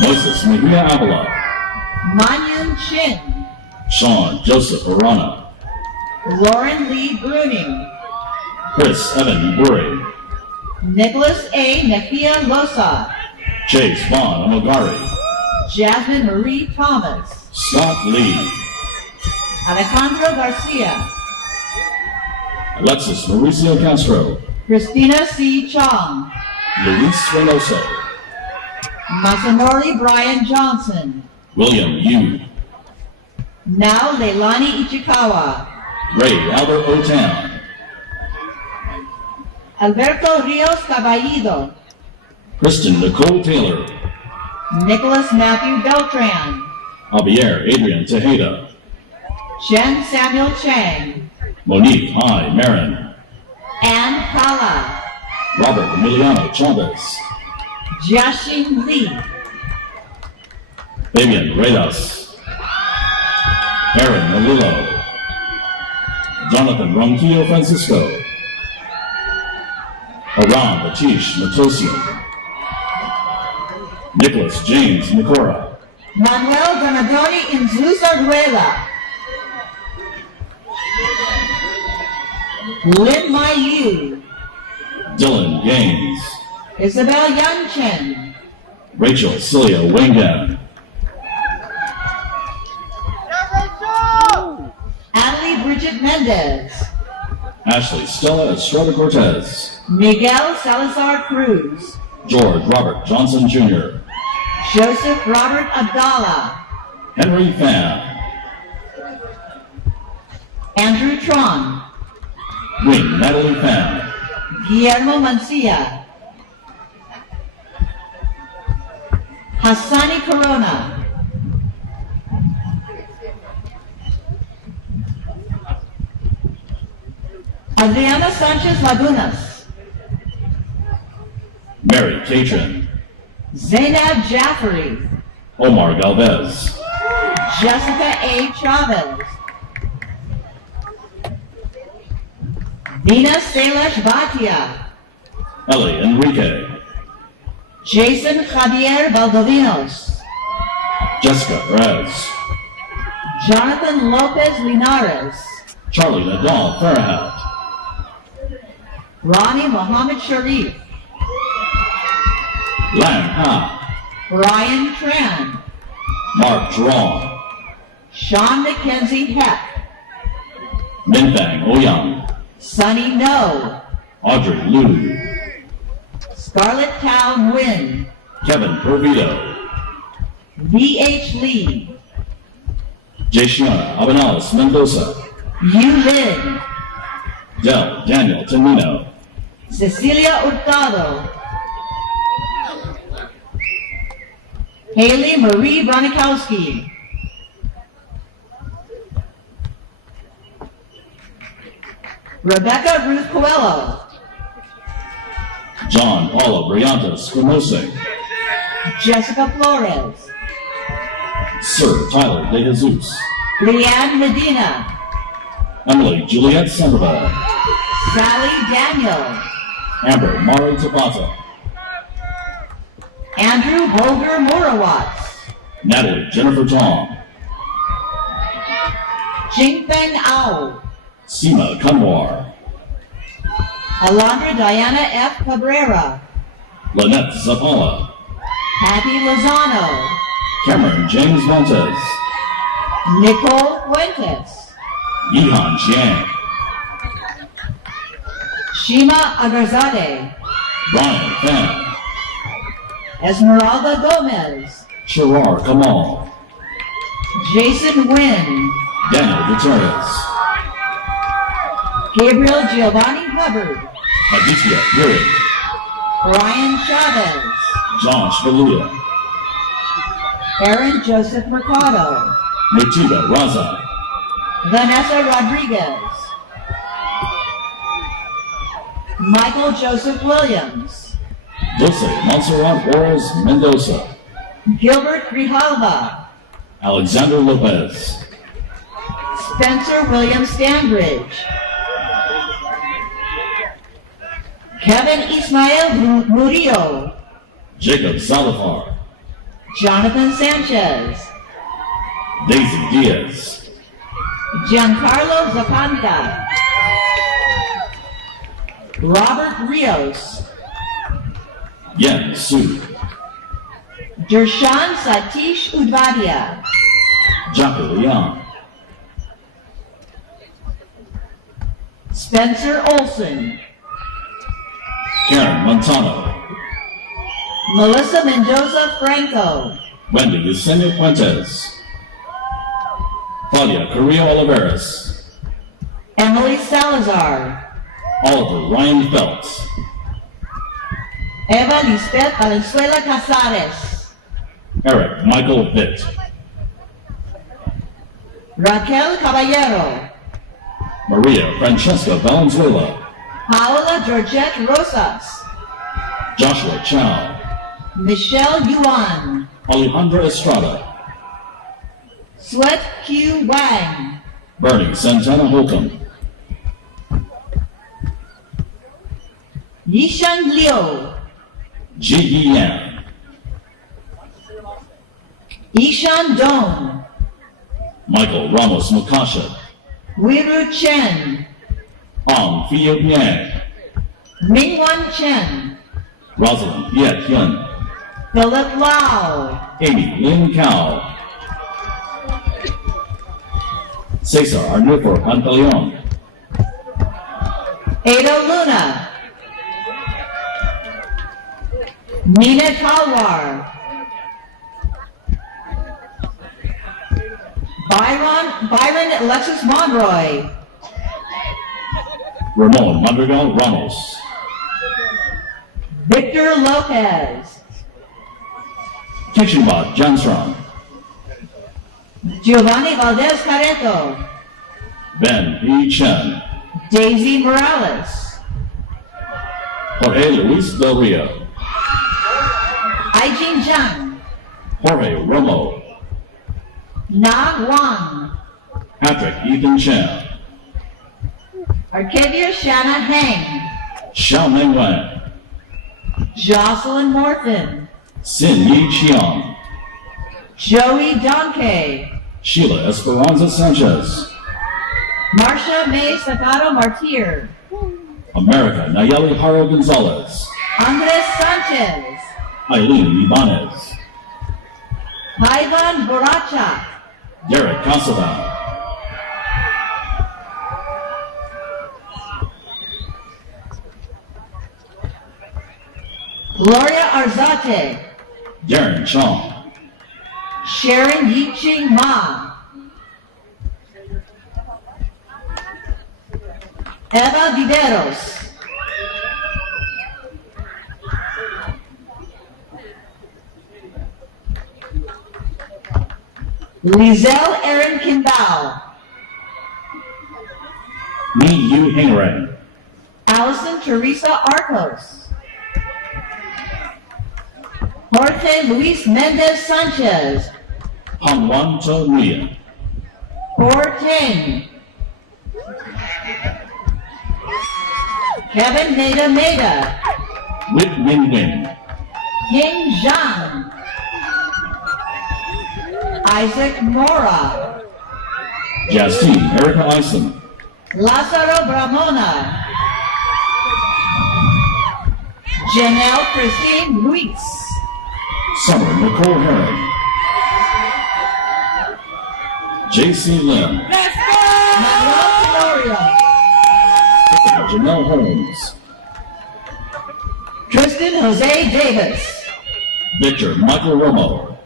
Moises Mejia Avila, Manyun Chin, Sean Joseph Arana, Lauren Lee Bruning, Chris Evan Burry, Nicholas A. Mejia Losa, Chase Vaughn Amogari, Jasmine Marie Thomas, Scott Lee, Alejandro Garcia, Alexis Mauricio Castro, Christina C. Chong, Luis Reynoso, Masanori Brian Johnson, William Yu, now Leilani Ichikawa, Ray Albert O'Town, Alberto Rios Caballido, Kristen Nicole Taylor, Nicholas Matthew Beltran, Javier Adrian Tejeda, Chen Samuel Chang, Monique Hai Marin, Ann Kala, Robert Emiliano Chavez, Jiaxin Li, Fabian Reyes, Aaron Melillo, Jonathan Ronquillo Francisco, Aram Batish Matosian, Nicholas James Nicora, Manuel Donadoni Inzlusa Ruela, Lin Mai Yu, Dylan Gaines, Isabel Yan Chen, Rachel Celia Wangan, Adelie Bridget Mendez, Ashley Stella Estrada Cortez, Miguel Salazar Cruz, George Robert Johnson Jr., Joseph Robert Abdallah, Henry Pham, Andrew Tron, Wing Natalie Pham, Guillermo Mancia, Hassani Corona, Adriana Sanchez Lagunas, Mary Catron, Zainab Jaffrey, Omar Galvez, Jessica A. Chavez, Nina Salish Bhatia, Ellie Enrique, Jason Javier Valdovinos, Jessica Perez, Jonathan Lopez Linares, Charlie Nadal Farhat, Ronnie Mohammed Sharif, Lan Ha, Brian Tran, Mark Jerome, Sean McKenzie Heck, Minfang Ouyang, Sunny No, Audrey Liu, Scarlett Town Nguyen, Kevin Provito, V.H. Lee, Jaciana Abanales Mendoza, Yu Lin, Del Daniel Tenino, Cecilia Hurtado, Haley Marie Bronikowski, Rebecca Ruth Coelho, John Paula Briantes Squamose, Jessica Flores, Sir Tyler De Jesus, Leanne Medina, Emily Juliet Sandoval, Sally Daniel, Amber Mari Tabata, Andrew Bolger Morawatz, Natalie Jennifer Tong, Jingfeng Ao, Seema Kanwar, Alondra Diana F. Cabrera, Lynette Zapala, Patty Lozano, Cameron James Montes, Nicole Fuentes, Yihan Jiang, Shima Agarzade, Brian Fan, Esmeralda Gomez, Shirar Kamal, Jason Wynn, Daniel Gutierrez, Gabriel Giovanni Hubbard, Aditya Guri, Brian Chavez, John Shvaluya, Aaron Joseph Mercado, Murtiga Raza, Vanessa Rodriguez, Michael Joseph Williams, Dulce Montserrat Juarez Mendoza, Gilbert Grijalva, Alexander Lopez, Spencer William Stanbridge, Kevin Ismael Murillo, Jacob Salazar, Jonathan Sanchez, Daisy Diaz, Giancarlo Zapanta, Robert Rios, Yen Su, Dershan Satish Udvadia, Jacques Liang, Spencer Olson, Karen Montano, Melissa Mendoza Franco, Wendy Yesenia Fuentes, Claudia Carrillo Oliveras, Emily Salazar, Oliver Ryan Phelps, Eva Lisbeth Valenzuela Casares, Eric Michael Vitt, Raquel Caballero, Maria Francesca Valenzuela, Paola Georgette Rosas, Joshua Chow, Michelle Yuan, Alejandra Estrada, Sweat Q Wang, Bernie Santana Holcomb, Yishan Liu, Ji Yan, Ishan Dong, Michael Ramos Mukasha, Wiru Chen, Ang Fiat Yang, Mingwan Chen, Rosalind Yet Hyun, Philip Lau, Amy Lin Cao, Cesar Arnulfo Pantaleon, Ada Luna, Nina Talwar, Byron Alexis Monroy, Ramon Madrigal Ramos, Victor Lopez, Kishinbad Jansram, Giovanni Valdez Careto, Ben He Chen, Daisy Morales, Jorge Luis Del Rio, Aijin Zhang, Jorge Romo, Na Wang, Patrick Ethan Chen, Arcadia Shanna Heng, Xiao Meng Wen, Jocelyn Morton, Sin Yi Chiang, Joey Donkey, Sheila Esperanza Sanchez, Marcia May Sacado Martir, America Nayeli Haro Gonzalez, Andres Sanchez, Eileen Ibanez, Ivan Borachak, Derek Casavan, Gloria Arzate, Darren Chong, Sharon Yiching Ma, Eva Viveros, Lizelle Erin Kimball, Mi Yu Hingren, Allison Teresa Arcos, Jorge Luis Mendez Sanchez, Han Wan Cho Nguyen, Teng, Kevin Maida, Whit Min Win, Ying Zhang, Isaac Mora, Justine Erica Ison, Lázaro Bramona, Janelle Christine Luis, Summer Nicole Herring, J.C. Lim, Manuel Tenorio, Janelle Holmes, Tristan Jose Davis, Victor Michael Romo,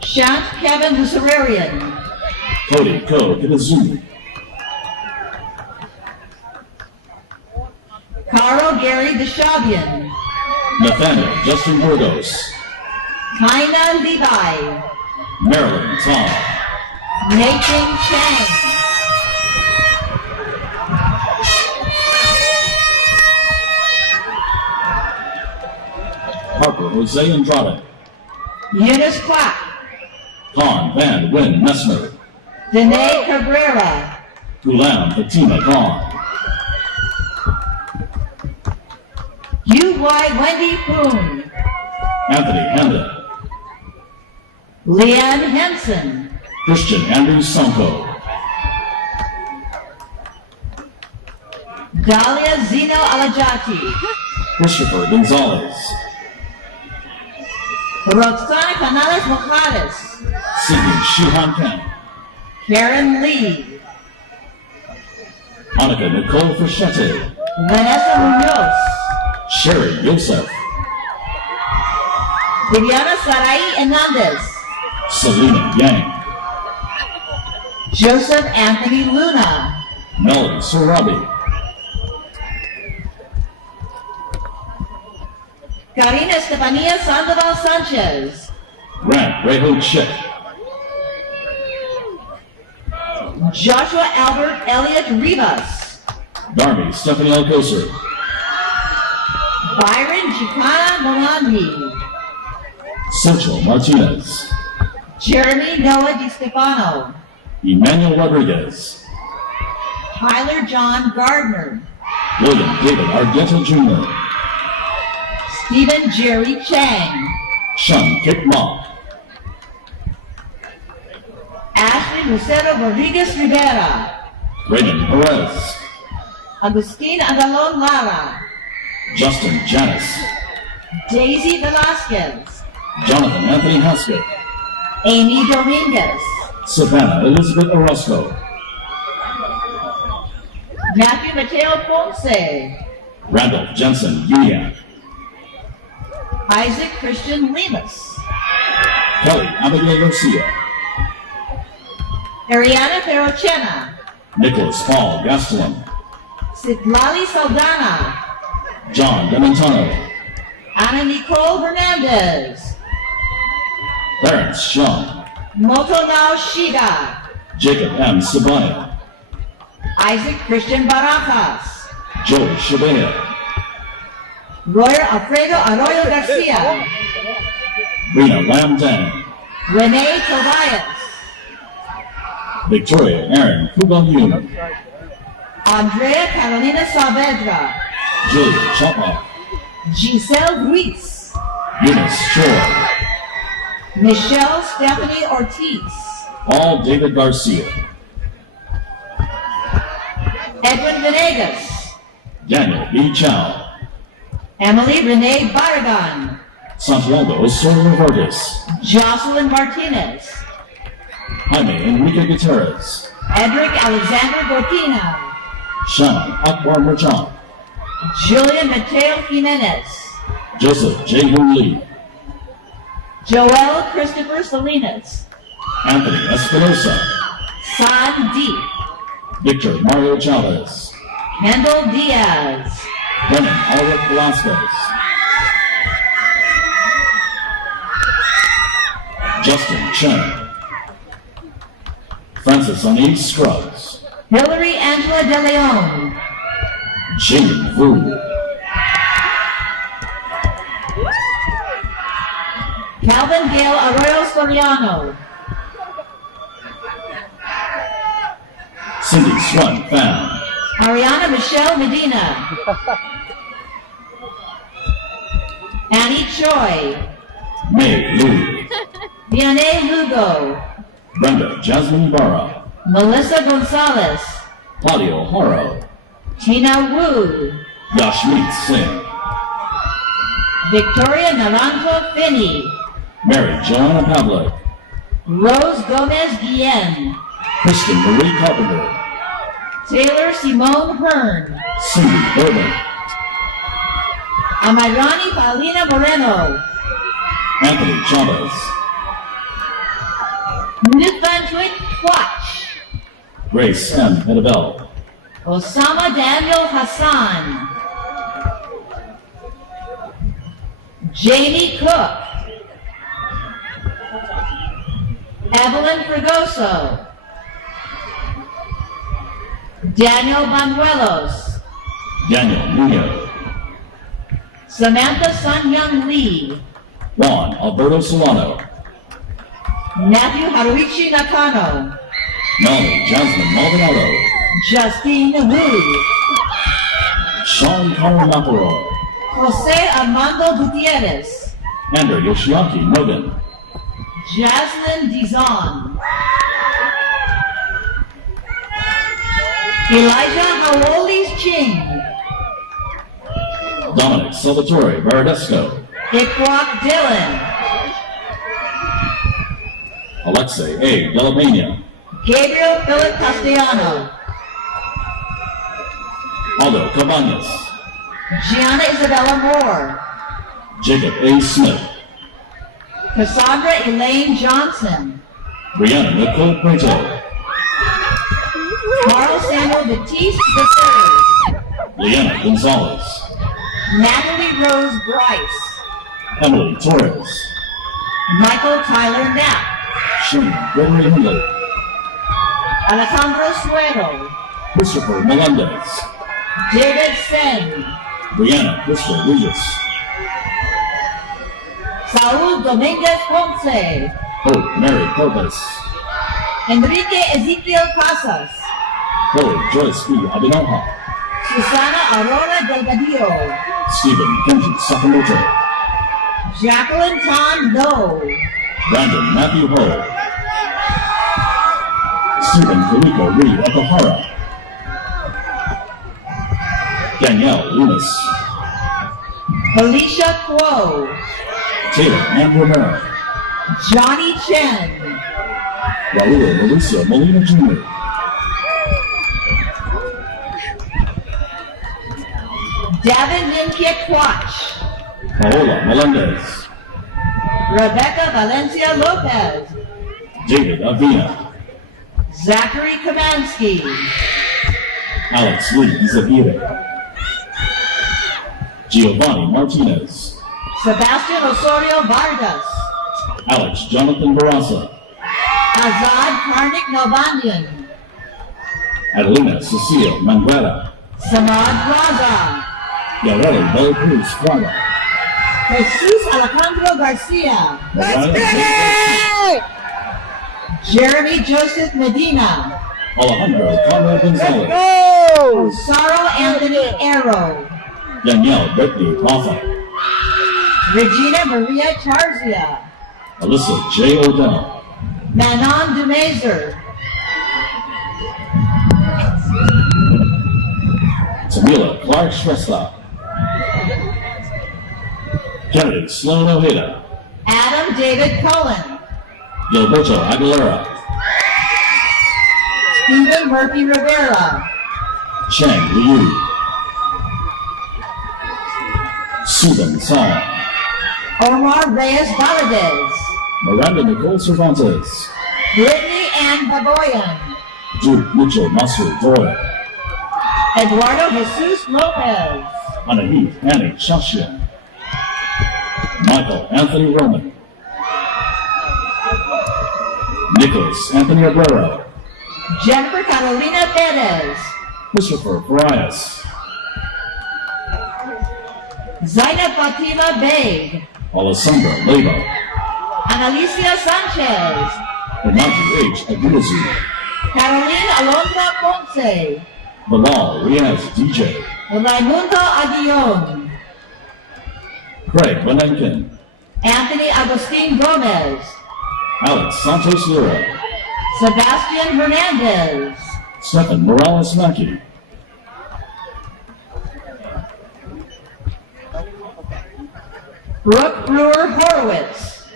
Shant Kevin Lucerian, Cody Ko Kitazumi, Caro Gary Deshabian, Nathaniel Justin Burgos, Kaina Levi, Marilyn Tom, Nathan Chang, Harper Jose Andrade, Eunice Quack, Con Van Wyn Messmer, Danae Cabrera, Gulam Fatima Khan, U.Y. Wendy Poon, Anthony Handa, Leanne Henson, Christian Andrew Sanko, Dalia Zeno Alajati, Christopher Gonzalez, Roxana Canales Mojales, Sidney Shihan Kang, Karen Lee, Monica Nicole Frechette, Vanessa Munoz, Sherry Yosef, Viviana Sarai Hernandez, Selena Yang, Joseph Anthony Luna, Melody Sorabi, Karina Estefania Sandoval Sanchez, Grant Reho Chick, Joshua Albert Elliott Rivas, Darby Stephanie Alcocer, Byron Chicana Monandi, Sergio Martinez, Jeremy Noah Di Stefano, Emmanuel Rodriguez, Tyler John Gardner, William David Argueta Jr., Stephen Jerry Chang, Sean Kip Ma, Ashley Lucero Rodriguez Rivera, Raymond Perez, Agustin Agalon Lara, Justin Janis, Daisy Velasquez, Jonathan Anthony Haskett, Amy Dominguez, Savannah Elizabeth Orozco, Matthew Mateo Ponce, Randolph Jensen Uniac, Isaac Christian Lemus, Kelly Abigail Garcia, Ariana Ferrochena, Nicholas Paul Gastelum, Citlali Saldana, John Dementano, Ana Nicole Hernandez, Clarence Sean, Motonao Shiga, Jacob M. Sabaya, Isaac Christian Barajas, Joey Shabea, Royer Alfredo Arroyo Garcia, Rena Lam Dang, Renee Tobias, Victoria Aaron Kubalyun, Andrea Carolina Saavedra, Julia Chapa, Giselle Ruiz, Eunice Choi, Michelle Stephanie Ortiz, all David Garcia, Edwin Venegas, Daniel B. Chow, Emily Renee Barragan, Santiago Osorio Vargas, Jocelyn Martinez, Jaime Enrique Gutierrez, Edric Alexander Burkina, Shannon Akbar Merchant, Julian Mateo Jimenez. Joseph J.U. Lee, Joel Christopher Salinas. Anthony Espinosa, San Deep. Victor Mario Chavez, Kendall Diaz. Brennan Albert Velasquez, Justin Chen, Francis O'Neill Scruggs, Hillary Angela De Leon. Jane Vu, Calvin Gale Arroyo Soriano. Cindy Swan Pham, Ariana Michelle Medina. Annie Choi. May Lu, Vianney Lugo. Brenda Jasmine Barra, Melissa Gonzalez. Claudio Haro, Tina Wu. Yashmeet Singh, Victoria Naranjo Finney. Mary Joanna Pavlik, Rose Gomez Guillen. Kristen Marie Carpenter, Taylor Simone Hearn. Cindy Bourbon, Amairani Paulina Moreno. Anthony Chavez, Nutvantuit Quach. Grace M. Hedabel, Osama Daniel Hassan. Jamie Cook. Evelyn Fregoso. Daniel Banuelos. Daniel Munoz, Samantha Sun-Young Lee. Juan Alberto Solano, Matthew Haruichi Nakano. Melanie Jasmine Maldonado, Justine Wu. Sean Conor McElroy, Jose Armando Gutierrez. Andrew Yoshiaki Nogan, Jasmine Dizon. Elijah Hawolis Ching. Dominic Salvatore Baradesco, Ikwak Dillon. Alexei A. Delamania, Gabriel Philip Castellano. Aldo Cabanas, Gianna Isabella Moore. Jacob A. Smith, Cassandra Elaine Johnson. Brianna Nicole Preto, Carl Samuel Batiste III. Leanna Gonzalez, Natalie Rose Bryce. Emily Torres, Michael Tyler Knapp. Shane Gregory Hindley, Alejandro Suero. Christopher Melendez, David Sen. Brianna Crystal Regis, Saúl Dominguez Ponce. Hope Mary Corpus, Enrique Ezequiel Casas. Chloe Joyce B. Abinoha, Susana Aurora Delgadillo. Stephen Kenji Sakamoto, Jacqueline Tan Doe. Brandon Matthew Ho, Stephen Kaliko Reed Akahara, Danielle Lunas, Alicia Kuo. Taylor Ann Romero, Johnny Chen. Raul Mauricio Molina Jr., Davin Minkia Quach. Paola Melendez, Rebecca Valencia Lopez. David Avina, Zachary Kamansky. Alex Lee Izagire, Giovanni Martinez, Sebastian Osorio Vargas. Alex Jonathan Barasa, Azad Karnik Novandian. Adelina Cecile Manguera, Samad Raza. Yareli Bel Cruz Fraga, Jesus Alejandro Garcia. Mariah Jeremy Joseph Medina. Alejandro Conrad Gonzalez, Osaro Anthony Arrow. Danielle Brittany Rafa, Regina Maria Charzia. Alyssa J. Odell, Manon Dumazer. Tamila Clark Shrestha, Kennedy Sloan Ojeda, Adam David Cullen. Gilberto Aguilera, Stephen Murphy Rivera. Chang Liu, Susan Song, Omar Reyes Valadez, Miranda Nicole Cervantes, Brittany Ann Baboyan, Duke Mitchell Masur Doyle, Eduardo Jesus Lopez, Anahit Annie Shashian, Michael Anthony Roman, Nicholas Anthony Abrero, Jennifer Carolina Perez, Christopher Farias, Zainab Fatima Beg, Alessandra Leva, Analicia Sanchez, Benanti H. Aguilazu, Caroline Alondra Ponce, Bilal Riaz DJ, Raimundo Aguillon, Craig Benenkin, Anthony Agustin Gomez, Alex Santos Lira, Sebastian Hernandez, Stephen Morales Mackey, Brooke Brewer Horowitz,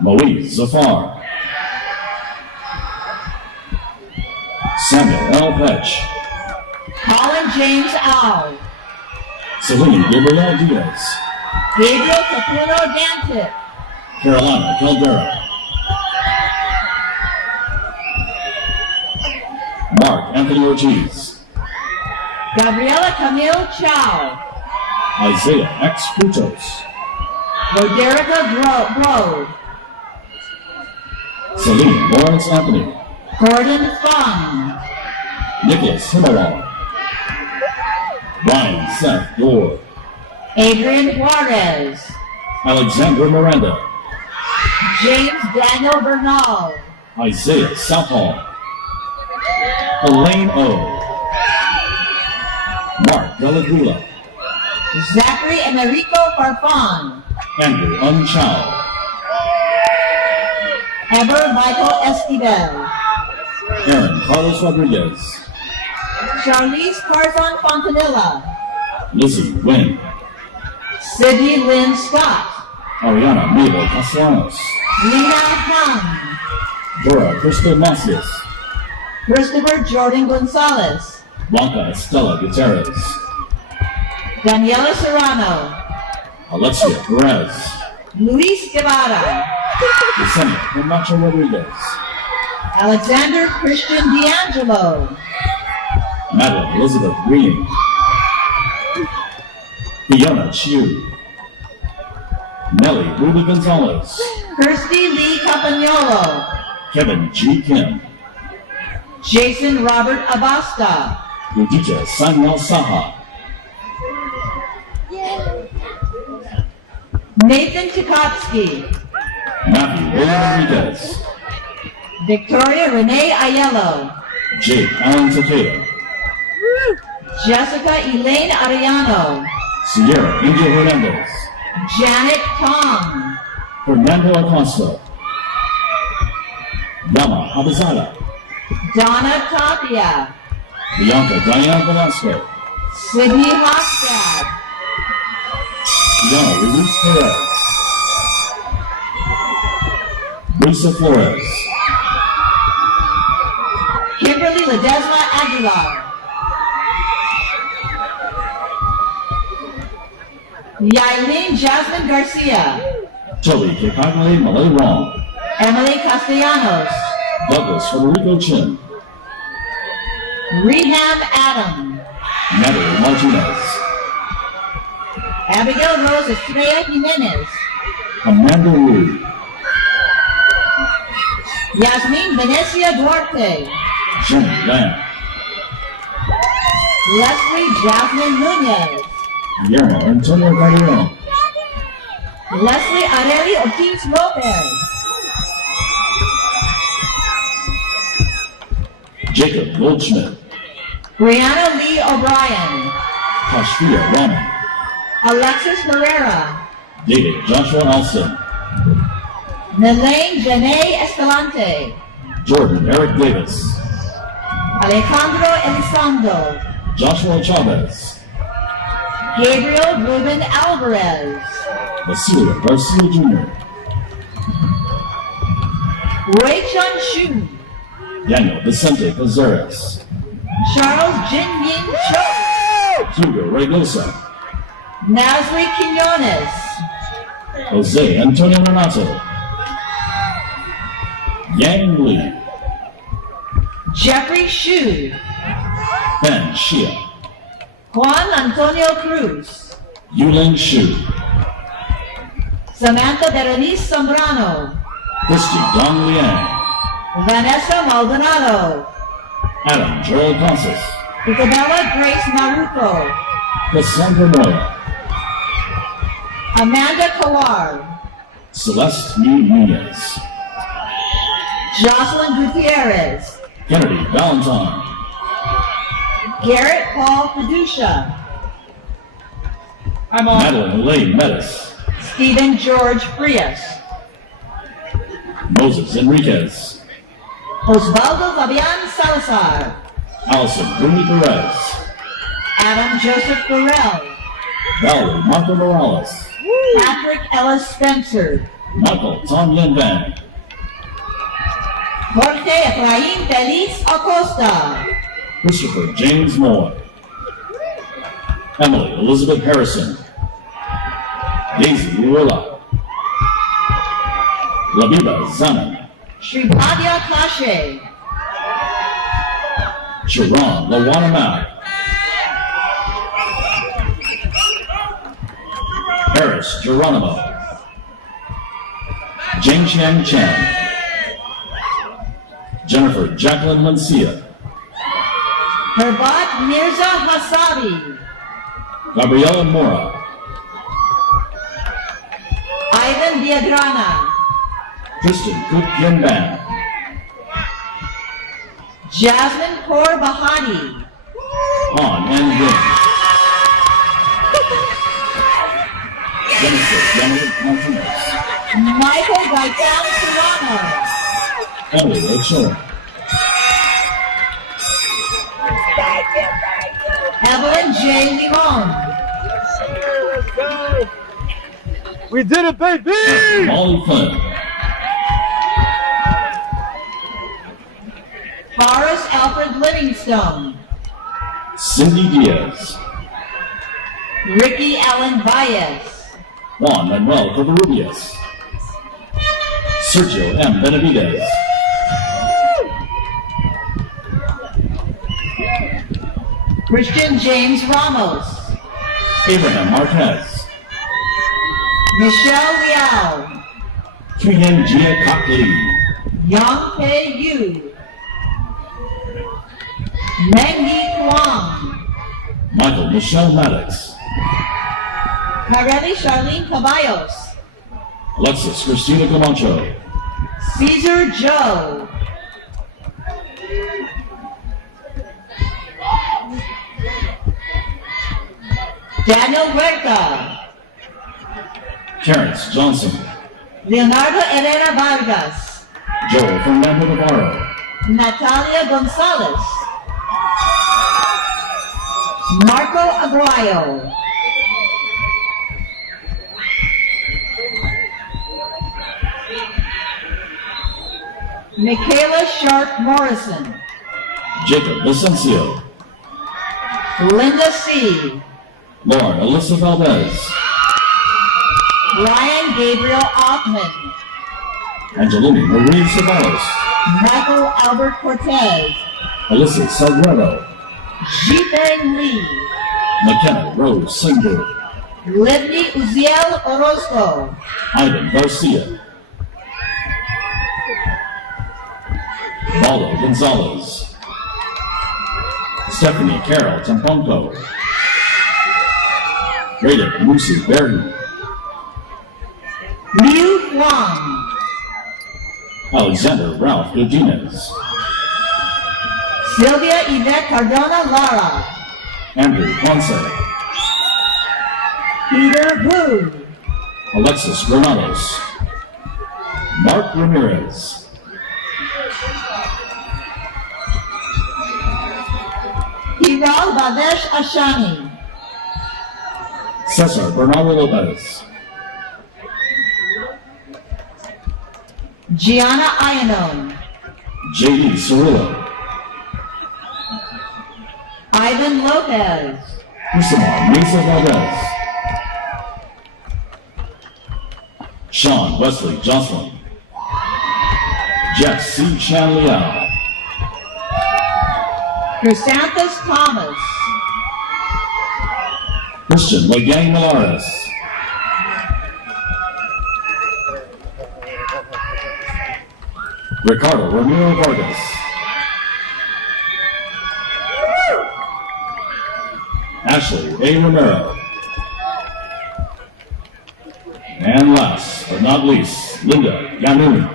Moise Zafar, Samuel L. Petch, Colin James Au, Celine Gabriel Diaz, Gabriel Capuno Dantip, Carolina Caldera, Mark Anthony Ortiz, Gabriela Camille Chow, Isaiah X. Frutos, Roderica Bro, Celine Lawrence Anthony, Gordon Fung, Nicholas Himalon, Ryan Seth Dorr, Adrian Juarez, Alexander Miranda, James Daniel Bernal, Isaiah Southall, Elaine O, Mark Delagula, Zachary Enrico Farfan, Andrew Unchow, Ever Michael Esquivel, Aaron Carlos Rodriguez, Charlize Tarzan Fontanilla, Lizzie Wynn, Sydney Lynn Scott, Ariana Mabel Castellanos, Lena Hung, Dora Crystal Macias, Christopher Jordan Gonzalez, Blanca Estela Gutierrez, Daniela Serrano, Alexia Perez, Luis Guevara, Yesenia Camacho Rodriguez, Alexander Christian D'Angelo, Madeline Elizabeth Green, Fiona Chiu, Nellie Ruby Gonzalez, Kirsty Lee Campagnolo, Kevin G. Kim, Jason Robert Abasta, Udija Sanyal Saha, Nathan Tukotsky, Matthew William Enriquez, Victoria Renee Aiello, Jake Allen Takeda, Jessica Elaine Arellano, Sierra Angel Hernandez, Janet Tong, Fernando Acosta, Yama Abazada, Donna Tapia, Bianca Diane Velasco, Sydney Hofstad, Diana Luis Perez, Lisa Flores, Kimberly Ledesma Aguilar, Yailin Jasmine Garcia, Joey Kekagle Malay Wong, Emily Castellanos, Douglas Federico Chin, Reham Adam, Natalie Martinez, Abigail Rose Estrella Jimenez, Amanda Wu, Yasmin Venecia Duarte, Jenny Lamb, Leslie Jasmine Nunez, Guillermo Antonio Garrion, Leslie Areli Ortiz Lopez, Jacob Goldschmidt, Brianna Lee O'Brien, Kashfia Rahman, Alexis Herrera, David Joshua Alston, Nelaine Janae Escalante, Jordan Eric Davis, Alejandro Elizondo, Joshua Chavez, Gabriel Ruben Alvarez, Basilia Garcia Jr., Wei Chun Shu, Daniel Vicente Cazares, Charles Jin Yin Cho, Hugo Reynosa, Nasri Quinones, Jose Antonio Renato, Yang Li, Jeffrey Shu, Ben Xia, Juan Antonio Cruz, Yulin Shu, Samantha Berenice Zambrano, Christy Dong Liang, Vanessa Maldonado, Adam Gerald Casas, Isabella Grace Maruco, Cassandra Moya, Amanda Kawar, Celeste Nunez, Jocelyn Gutierrez, Kennedy Valentine, Garrett Paul Fiducia, Madeline Elaine Metis, Stephen George Frias, Moses Enriquez, Osvaldo Fabian Salazar, Allison Bruni Perez, Adam Joseph Burrell, Valerie Martha Morales, Patrick Ellis Spencer, Michael Tom Yen Van, Jorge Efraín Feliz Acosta, Christopher James Moore, Emily Elizabeth Harrison, Daisy Urula, Labiba Zanin, Shribhadia Kashe, Sharon Lawana Mack, Harris Geronimo, Jing Chen Chen, Jennifer Jacqueline Mancia, Herbat Mirza Hasabi, Gabriela Mora, Ivan Villagrana, Kristen Cook Yen Ban, Jasmine Kaur Bahati, Han N. Wing, Genesis Leonard Martinez, Michael Gaitan Serrano, Emily Ochoa, Evelyn J. Limon, We did it, baby! Molly Flynn, Boris Alfred Livingstone, Cindy Diaz, Ricky Allen Baez, Juan Manuel Covarrubias, Sergio M. Benavidez, Christian James Ramos, Abraham Marquez, Michelle Liao, Tuyen Gia Cotley, Yang Pei Yu, Mengyi Kwang, Michael Michelle Maddox, Kareli Charlene Caballos, Alexis Christina Camacho, Caesar Joe, Daniel Huerta, Terrence Johnson, Leonardo Herrera Vargas, Joel Fernando Navarro, Natalia Gonzalez, Marco Aguayo, Michaela Sharp Morrison, Jacob Vicencio, Linda C., Lauren Alyssa Valdez, Ryan Gabriel Ockman, Angelini Marie Ceballos, Michael Albert Cortez, Alyssa Sagredo, Jipeng Lee, McKenna Rose Singberg, Libni Uziel Orozco, Ivan Garcia, Paulo Gonzalez, Stephanie Carol Tamponco, Rada Musi Bergen, Liu Huang, Alexander Ralph Godinez, Sylvia Yvette Cardona Lara, Andrew Ponce, Peter Wu, Alexis Granados, Mark Ramirez, Hiral Badesh Ashani, Cesar Bernardo Lopez, Gianna Ianon, J.D. Cirillo, Ivan Lopez, Usamar Mesa Valdez, Sean Wesley Jocelyn, Jeff C. Chan Liao, Chrysanthus Thomas. Christian Legang Malares, Ricardo Ramiro Vargas, Ashley A. Romero, and last but not least, Linda Yamun.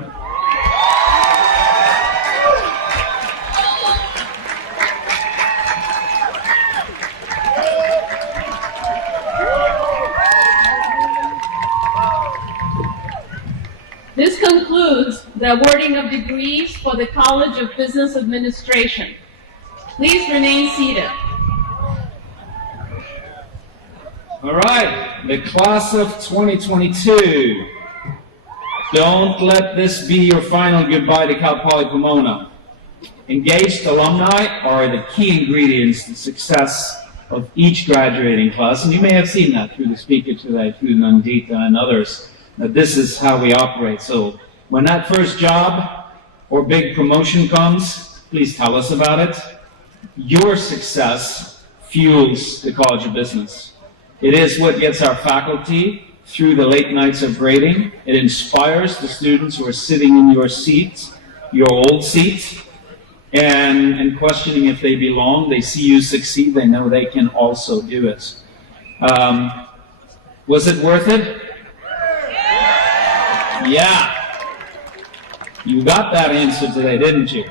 This concludes the awarding of degrees for the College of Business Administration. Please remain seated. All right, the class of 2022. Don't let this be your final goodbye to Cal Poly Pomona. Engaged alumni are the key ingredients to success of each graduating class, and you may have seen that through the speaker today, through Nandita and others, that this is how we operate. So when that first job or big promotion comes, please tell us about it. Your success fuels the College of Business. It is what gets our faculty through the late nights of grading. It inspires the students who are sitting in your seat, your old seat, and questioning if they belong. They see you succeed, they know they can also do it. Was it worth it? Yeah. You got that answer today, didn't you?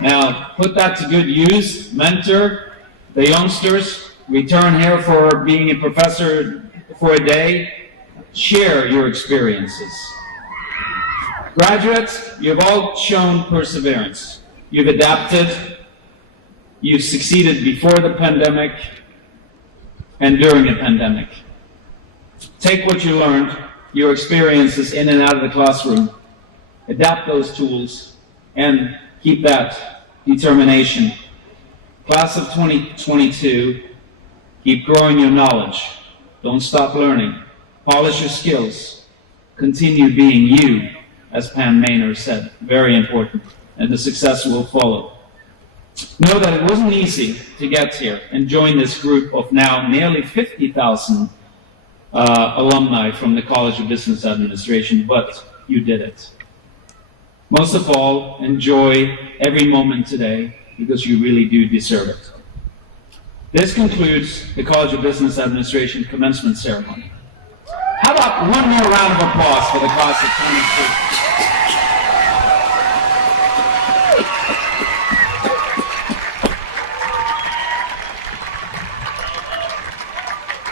Now, put that to good use. Mentor the youngsters. Return here for being a professor for a day. Share your experiences. Graduates, you've all shown perseverance. You've adapted. You've succeeded before the pandemic and during the pandemic. Take what you learned, your experiences in and out of the classroom, adapt those tools, and keep that determination. Class of 2022, keep growing your knowledge. Don't stop learning. Polish your skills. Continue being you, as Pam Maynard said. Very important. And the success will follow. Know that it wasn't easy to get here and join this group of now nearly 50,000 alumni from the College of Business Administration, but you did it. Most of all, enjoy every moment today because you really do deserve it. This concludes the College of Business Administration commencement ceremony. How about one more round of applause for the class of 22.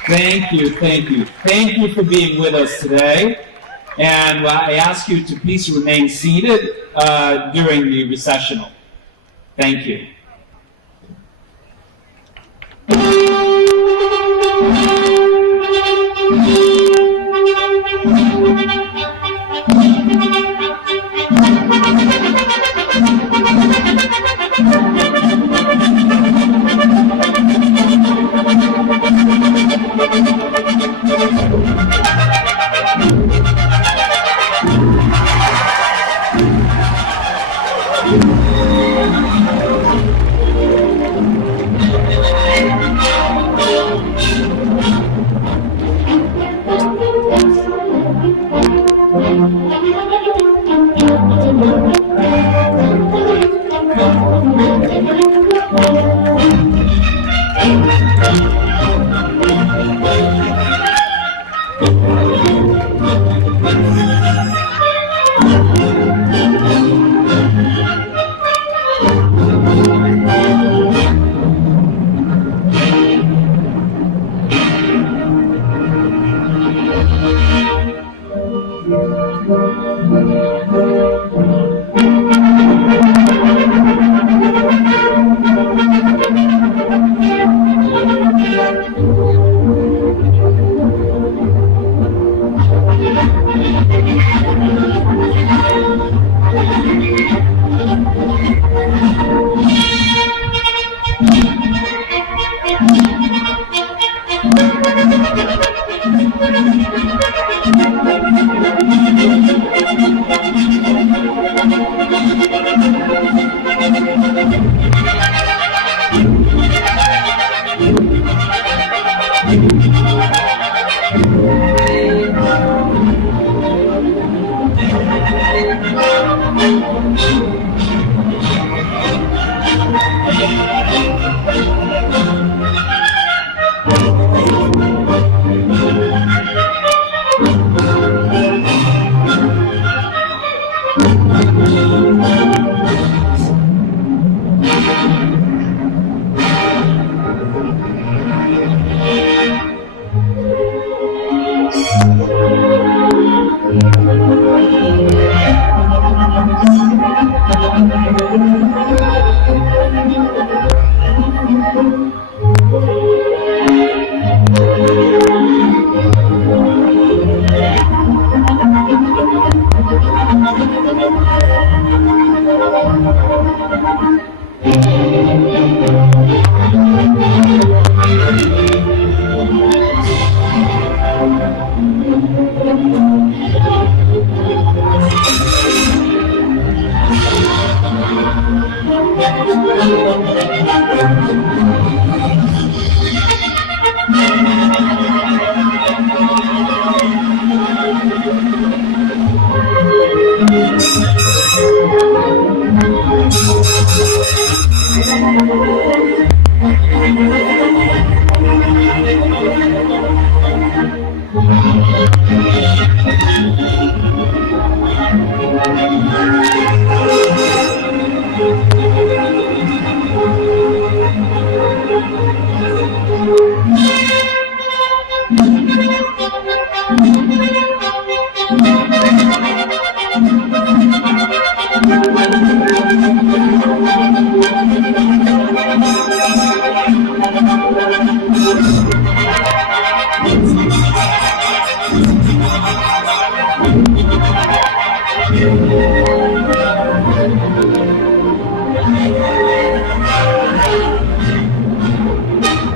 Thank you, thank you. Thank you for being with us today. And I ask you to please remain seated during the recessional. Thank you.